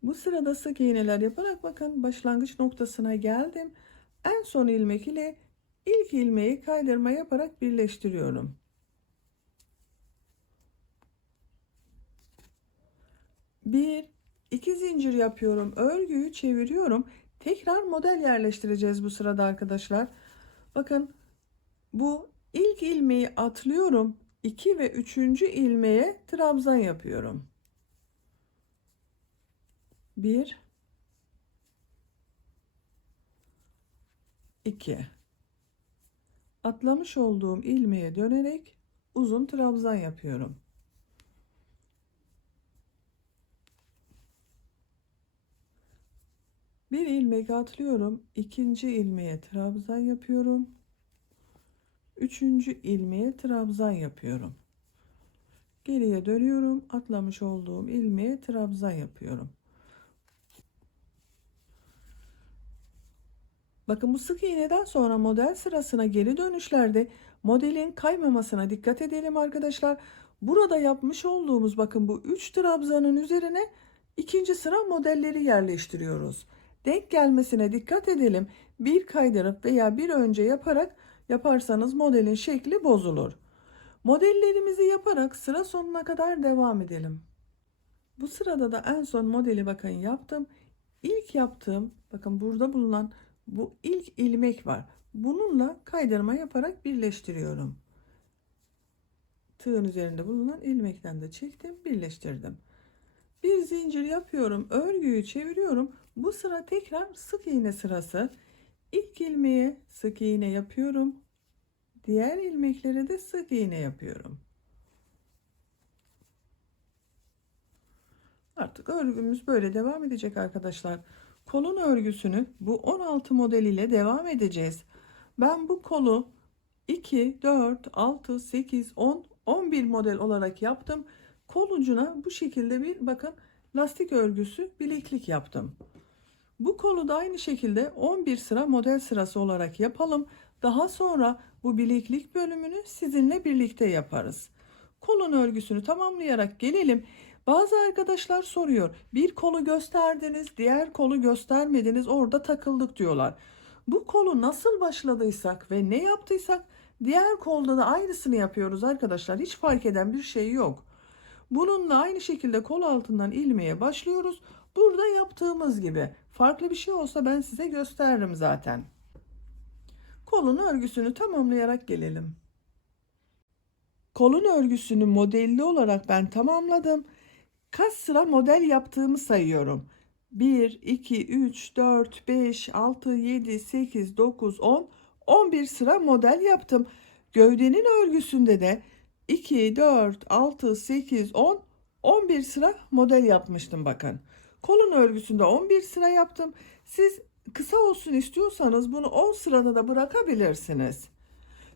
Bu sırada sık iğneler yaparak bakın başlangıç noktasına geldim. En son ilmek ile ilk ilmeği kaydırma yaparak birleştiriyorum. Bir, iki zincir yapıyorum. Örgüyü çeviriyorum. Tekrar model yerleştireceğiz bu sırada arkadaşlar. Bakın bu ilk ilmeği atlıyorum. 2 ve 3. ilmeğe trabzan yapıyorum. 1 2. Atlamış olduğum ilmeğe dönerek uzun trabzan yapıyorum. Bir ilmek atlıyorum, ikinci ilmeğe trabzan yapıyorum. Üçüncü ilmeğe trabzan yapıyorum. Geriye dönüyorum, atlamış olduğum ilmeğe trabzan yapıyorum. Bakın bu sık iğneden sonra model sırasına geri dönüşlerde modelin kaymamasına dikkat edelim arkadaşlar. Burada yapmış olduğumuz bakın bu 3 trabzanın üzerine ikinci sıra modelleri yerleştiriyoruz. Denk gelmesine dikkat edelim. Bir kaydırıp veya bir önce yaparsanız modelin şekli bozulur. Modellerimizi yaparak sıra sonuna kadar devam edelim. Bu sırada da en son modeli bakın yaptım. İlk yaptığım bakın burada bulunan bu ilk ilmek var. Bununla kaydırma yaparak birleştiriyorum. Tığın üzerinde bulunan ilmekten de çektim, birleştirdim. Bir zincir yapıyorum, örgüyü çeviriyorum. Bu sıra tekrar sık iğne sırası. İlk ilmeğe sık iğne yapıyorum. Diğer ilmeklere de sık iğne yapıyorum. Artık örgümüz böyle devam edecek arkadaşlar. Kolun örgüsünü bu 16 model ile devam edeceğiz. Ben bu kolu 2, 4, 6, 8, 10, 11 model olarak yaptım. Kol ucuna bu şekilde bir bakın lastik örgüsü bileklik yaptım. Bu kolu da aynı şekilde 11 sıra model sırası olarak yapalım. Daha sonra bu bileklik bölümünü sizinle birlikte yaparız. Kolun örgüsünü tamamlayarak gelelim. Bazı arkadaşlar soruyor. Bir kolu gösterdiniz, diğer kolu göstermediniz, orada takıldık diyorlar. Bu kolu nasıl başladıysak ve ne yaptıysak diğer kolda da aynısını yapıyoruz arkadaşlar. Hiç fark eden bir şey yok. Bununla aynı şekilde kol altından ilmeğe başlıyoruz. Burada yaptığımız gibi. Farklı bir şey olsa ben size gösteririm zaten. Kolun örgüsünü tamamlayarak gelelim. Kolun örgüsünü modelli olarak ben tamamladım. Kaç sıra model yaptığımı sayıyorum. 1, 2, 3, 4, 5, 6, 7, 8, 9, 10, 11 sıra model yaptım. Gövdenin örgüsünde de 2, 4, 6, 8, 10, 11 sıra model yapmıştım bakın. Kolun örgüsünde 11 sıra yaptım. Siz kısa olsun istiyorsanız bunu 10 sırada da bırakabilirsiniz.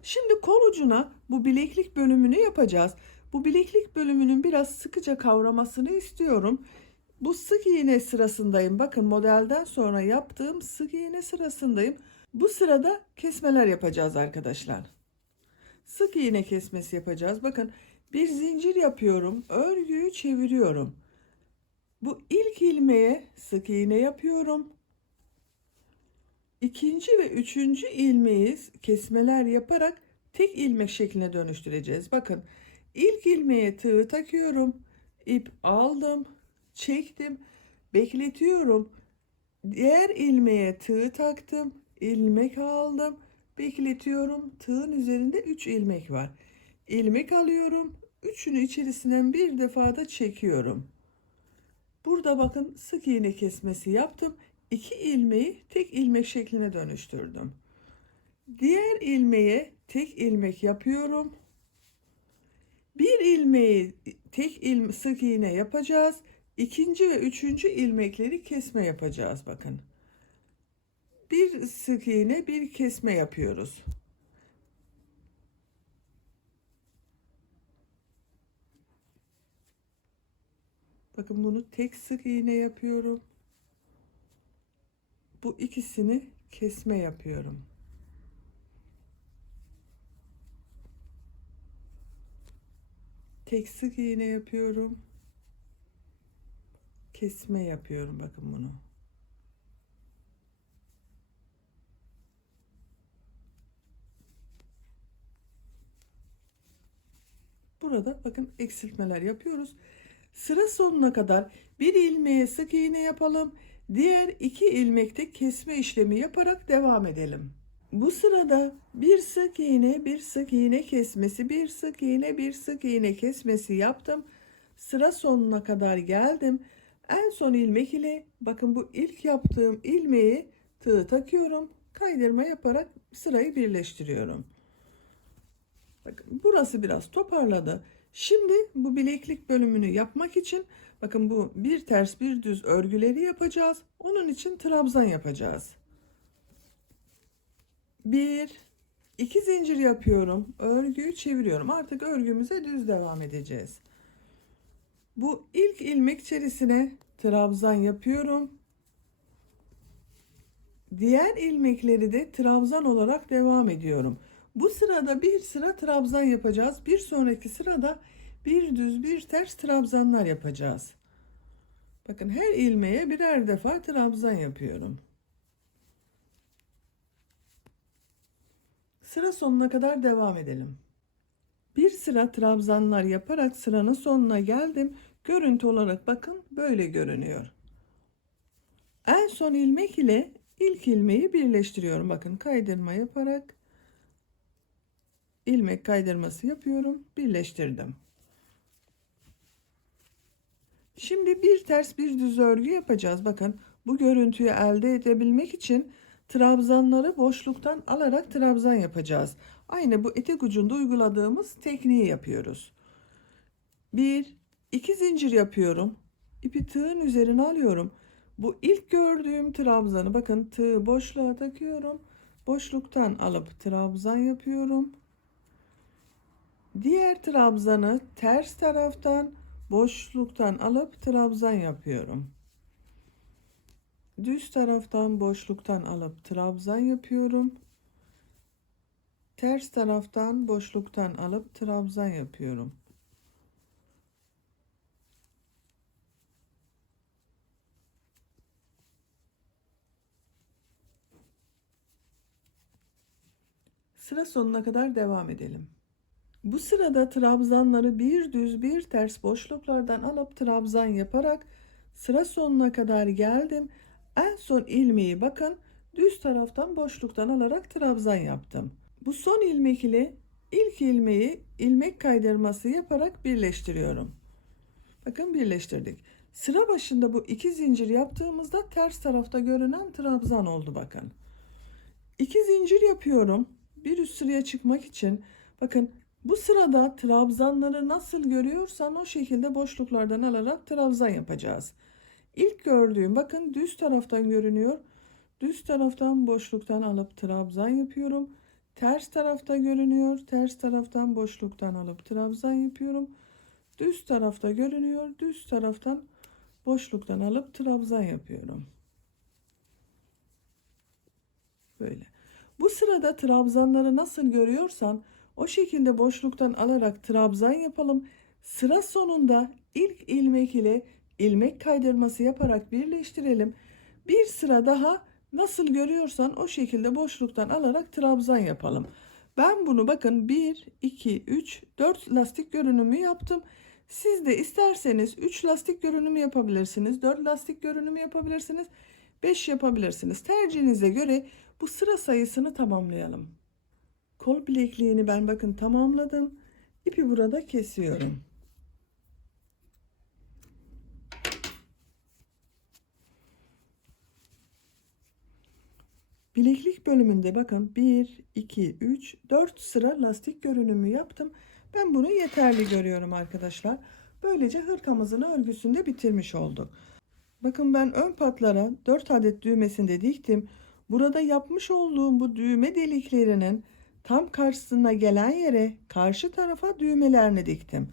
Şimdi kol ucuna bu bileklik bölümünü yapacağız. Bu bileklik bölümünün biraz sıkıca kavramasını istiyorum. Bu sık iğne sırasındayım. Bakın modelden sonra yaptığım sık iğne sırasındayım. Bu sırada kesmeler yapacağız arkadaşlar. Sık iğne kesmesi yapacağız. Bakın bir zincir yapıyorum. Örgüyü çeviriyorum. Bu ilk ilmeğe sık iğne yapıyorum. İkinci ve üçüncü ilmeği kesmeler yaparak tek ilmek şekline dönüştüreceğiz. Bakın ilk ilmeğe tığ takıyorum. İp aldım. Çektim. Bekletiyorum. Diğer ilmeğe tığ taktım. İlmek aldım. Bekletiyorum. Tığın üzerinde 3 ilmek var. İlmek alıyorum. Üçünü içerisinden bir defa da çekiyorum. Burada bakın sık iğne kesmesi yaptım. 2 ilmeği tek ilmek şekline dönüştürdüm. Diğer ilmeğe tek ilmek yapıyorum. Bir ilmeği sık iğne yapacağız. İkinci ve üçüncü ilmekleri kesme yapacağız bakın. Bir sık iğne, bir kesme yapıyoruz. Bakın bunu tek sık iğne yapıyorum. Bu ikisini kesme yapıyorum. Tek sık iğne yapıyorum. Kesme yapıyorum bakın bunu. Burada bakın eksiltmeler yapıyoruz. Sıra sonuna kadar bir ilmeğe sık iğne yapalım. Diğer 2 ilmekte kesme işlemi yaparak devam edelim. Bu sırada bir sık iğne, bir sık iğne kesmesi, bir sık iğne, bir sık iğne kesmesi yaptım. Sıra sonuna kadar geldim. En son ilmek ile bakın bu ilk yaptığım ilmeği tığ takıyorum. kaydırma yaparak sırayı birleştiriyorum. Bakın burası biraz toparladı. Şimdi bu bileklik bölümünü yapmak için bakın bu bir ters bir düz örgüleri yapacağız. Onun için trabzan yapacağız. 1 2 zincir yapıyorum. Örgüyü çeviriyorum. Artık örgümüze düz devam edeceğiz. Bu ilk ilmek içerisine trabzan yapıyorum. Diğer ilmekleri de trabzan olarak devam ediyorum. Bu sırada bir sıra trabzan yapacağız. Bir sonraki sırada bir düz bir ters trabzanlar yapacağız. Bakın her ilmeğe birer defa trabzan yapıyorum. Sıra sonuna kadar devam edelim. Bir sıra trabzanlar yaparak sıranın sonuna geldim. Görüntü olarak bakın böyle görünüyor. En son ilmek ile ilk ilmeği birleştiriyorum. Bakın kaydırma yaparak ilmek kaydırması yapıyorum. Birleştirdim. Şimdi bir ters bir düz örgü yapacağız. Bakın bu görüntüyü elde edebilmek için trabzanları boşluktan alarak trabzan yapacağız. Aynı bu etek ucunda uyguladığımız tekniği yapıyoruz. 1 2 zincir yapıyorum. İpi tığın üzerine alıyorum. Bu ilk gördüğüm trabzanı bakın tığı boşluğa takıyorum. Boşluktan alıp trabzan yapıyorum. Diğer trabzanı ters taraftan boşluktan alıp trabzan yapıyorum. Düz taraftan boşluktan alıp trabzan yapıyorum. Ters taraftan boşluktan alıp trabzan yapıyorum. Sıra sonuna kadar devam edelim. Bu sırada trabzanları bir düz bir ters boşluklardan alıp trabzan yaparak sıra sonuna kadar geldim. En son ilmeği bakın düz taraftan boşluktan alarak trabzan yaptım. Bu son ilmek ile ilk ilmeği ilmek kaydırması yaparak birleştiriyorum. Bakın birleştirdik. Sıra başında bu iki zincir yaptığımızda ters tarafta görünen trabzan oldu bakın. 2 zincir yapıyorum. Bir üst sıraya çıkmak için. Bakın bu sırada trabzanları nasıl görüyorsan o şekilde boşluklardan alarak trabzan yapacağız. İlk gördüğüm bakın düz taraftan görünüyor. Düz taraftan boşluktan alıp trabzan yapıyorum. Ters tarafta görünüyor. Ters taraftan boşluktan alıp trabzan yapıyorum. Düz tarafta görünüyor. Düz taraftan boşluktan alıp trabzan yapıyorum. Böyle. Bu sırada trabzanları nasıl görüyorsan o şekilde boşluktan alarak trabzan yapalım. Sıra sonunda ilk ilmek ile ilmek kaydırması yaparak birleştirelim. Bir sıra daha nasıl görüyorsan o şekilde boşluktan alarak trabzan yapalım. Ben bunu bakın 1, 2, 3, 4 lastik görünümü yaptım. Siz de isterseniz 3 lastik görünümü yapabilirsiniz. 4 lastik görünümü yapabilirsiniz. 5 yapabilirsiniz. Tercihinize göre bu sıra sayısını tamamlayalım. Kol bilekliğini ben bakın tamamladım. İpi burada kesiyorum. Bileklik bölümünde bakın 1, 2, 3, 4 sıra lastik görünümü yaptım. Ben bunu yeterli görüyorum arkadaşlar. Böylece hırkamızın örgüsünde bitirmiş olduk. Bakın ben ön patlara 4 adet düğmesinde diktim. Burada yapmış olduğum bu düğme deliklerinin tam karşısına gelen yere karşı tarafa düğmelerini diktim.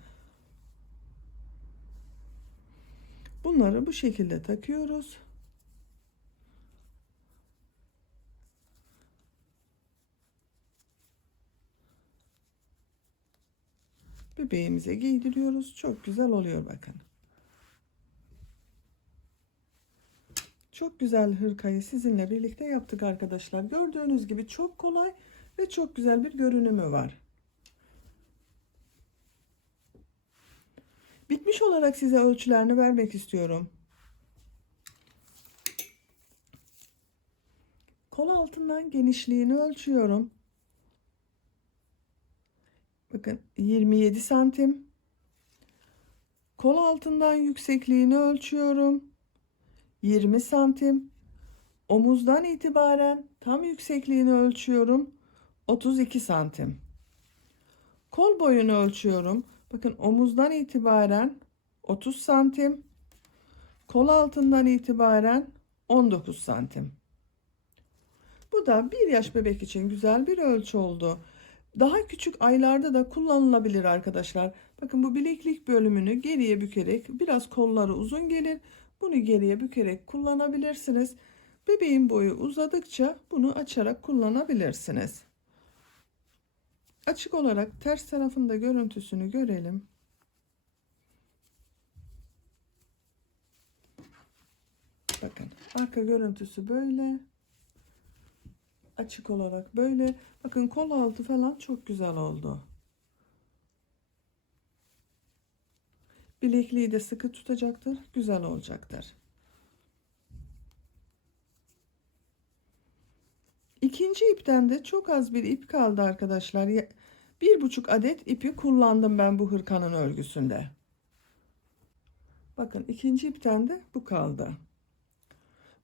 Bunları bu şekilde takıyoruz. Bebeğimize giydiriyoruz. Çok güzel oluyor bakın. Çok güzel hırkayı sizinle birlikte yaptık arkadaşlar. Gördüğünüz gibi çok kolay ve çok güzel bir görünümü var. Bitmiş olarak size ölçülerini vermek istiyorum. Kol altından genişliğini ölçüyorum. Bakın 27 santim. Kol altından yüksekliğini ölçüyorum. 20 santim. Omuzdan itibaren tam yüksekliğini ölçüyorum. 32 santim. Kol boyunu ölçüyorum. Bakın omuzdan itibaren 30 santim. Kol altından itibaren 19 santim. Bu da 1 yaş bebek için güzel bir ölçü oldu. Daha küçük aylarda da kullanılabilir arkadaşlar. Bakın bu bileklik bölümünü geriye bükerek, biraz kolları uzun gelir. Bunu geriye bükerek kullanabilirsiniz. Bebeğin boyu uzadıkça bunu açarak kullanabilirsiniz. Açık olarak ters tarafında görüntüsünü görelim. Bakın arka görüntüsü böyle. Açık olarak böyle. Bakın kol altı falan çok güzel oldu. Bilekliği de sıkı tutacaktır. Güzel olacaktır. İkinci ipten de çok az bir ip kaldı arkadaşlar. 1,5 adet ipi kullandım ben bu hırkanın örgüsünde. Bakın ikinci ipten de bu kaldı.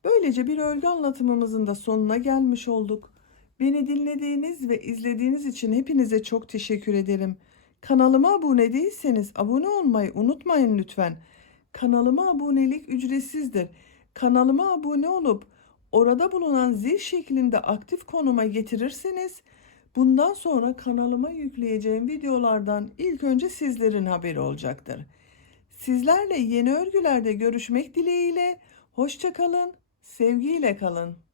Böylece bir örgü anlatımımızın da sonuna gelmiş olduk. Beni dinlediğiniz ve izlediğiniz için hepinize çok teşekkür ederim. Kanalıma abone değilseniz abone olmayı unutmayın lütfen. Kanalıma abonelik ücretsizdir. Kanalıma abone olup orada bulunan zil şeklinde aktif konuma getirirseniz bundan sonra kanalıma yükleyeceğim videolardan ilk önce sizlerin haberi olacaktır. Sizlerle yeni örgülerde görüşmek dileğiyle. Hoşça kalın, sevgiyle kalın.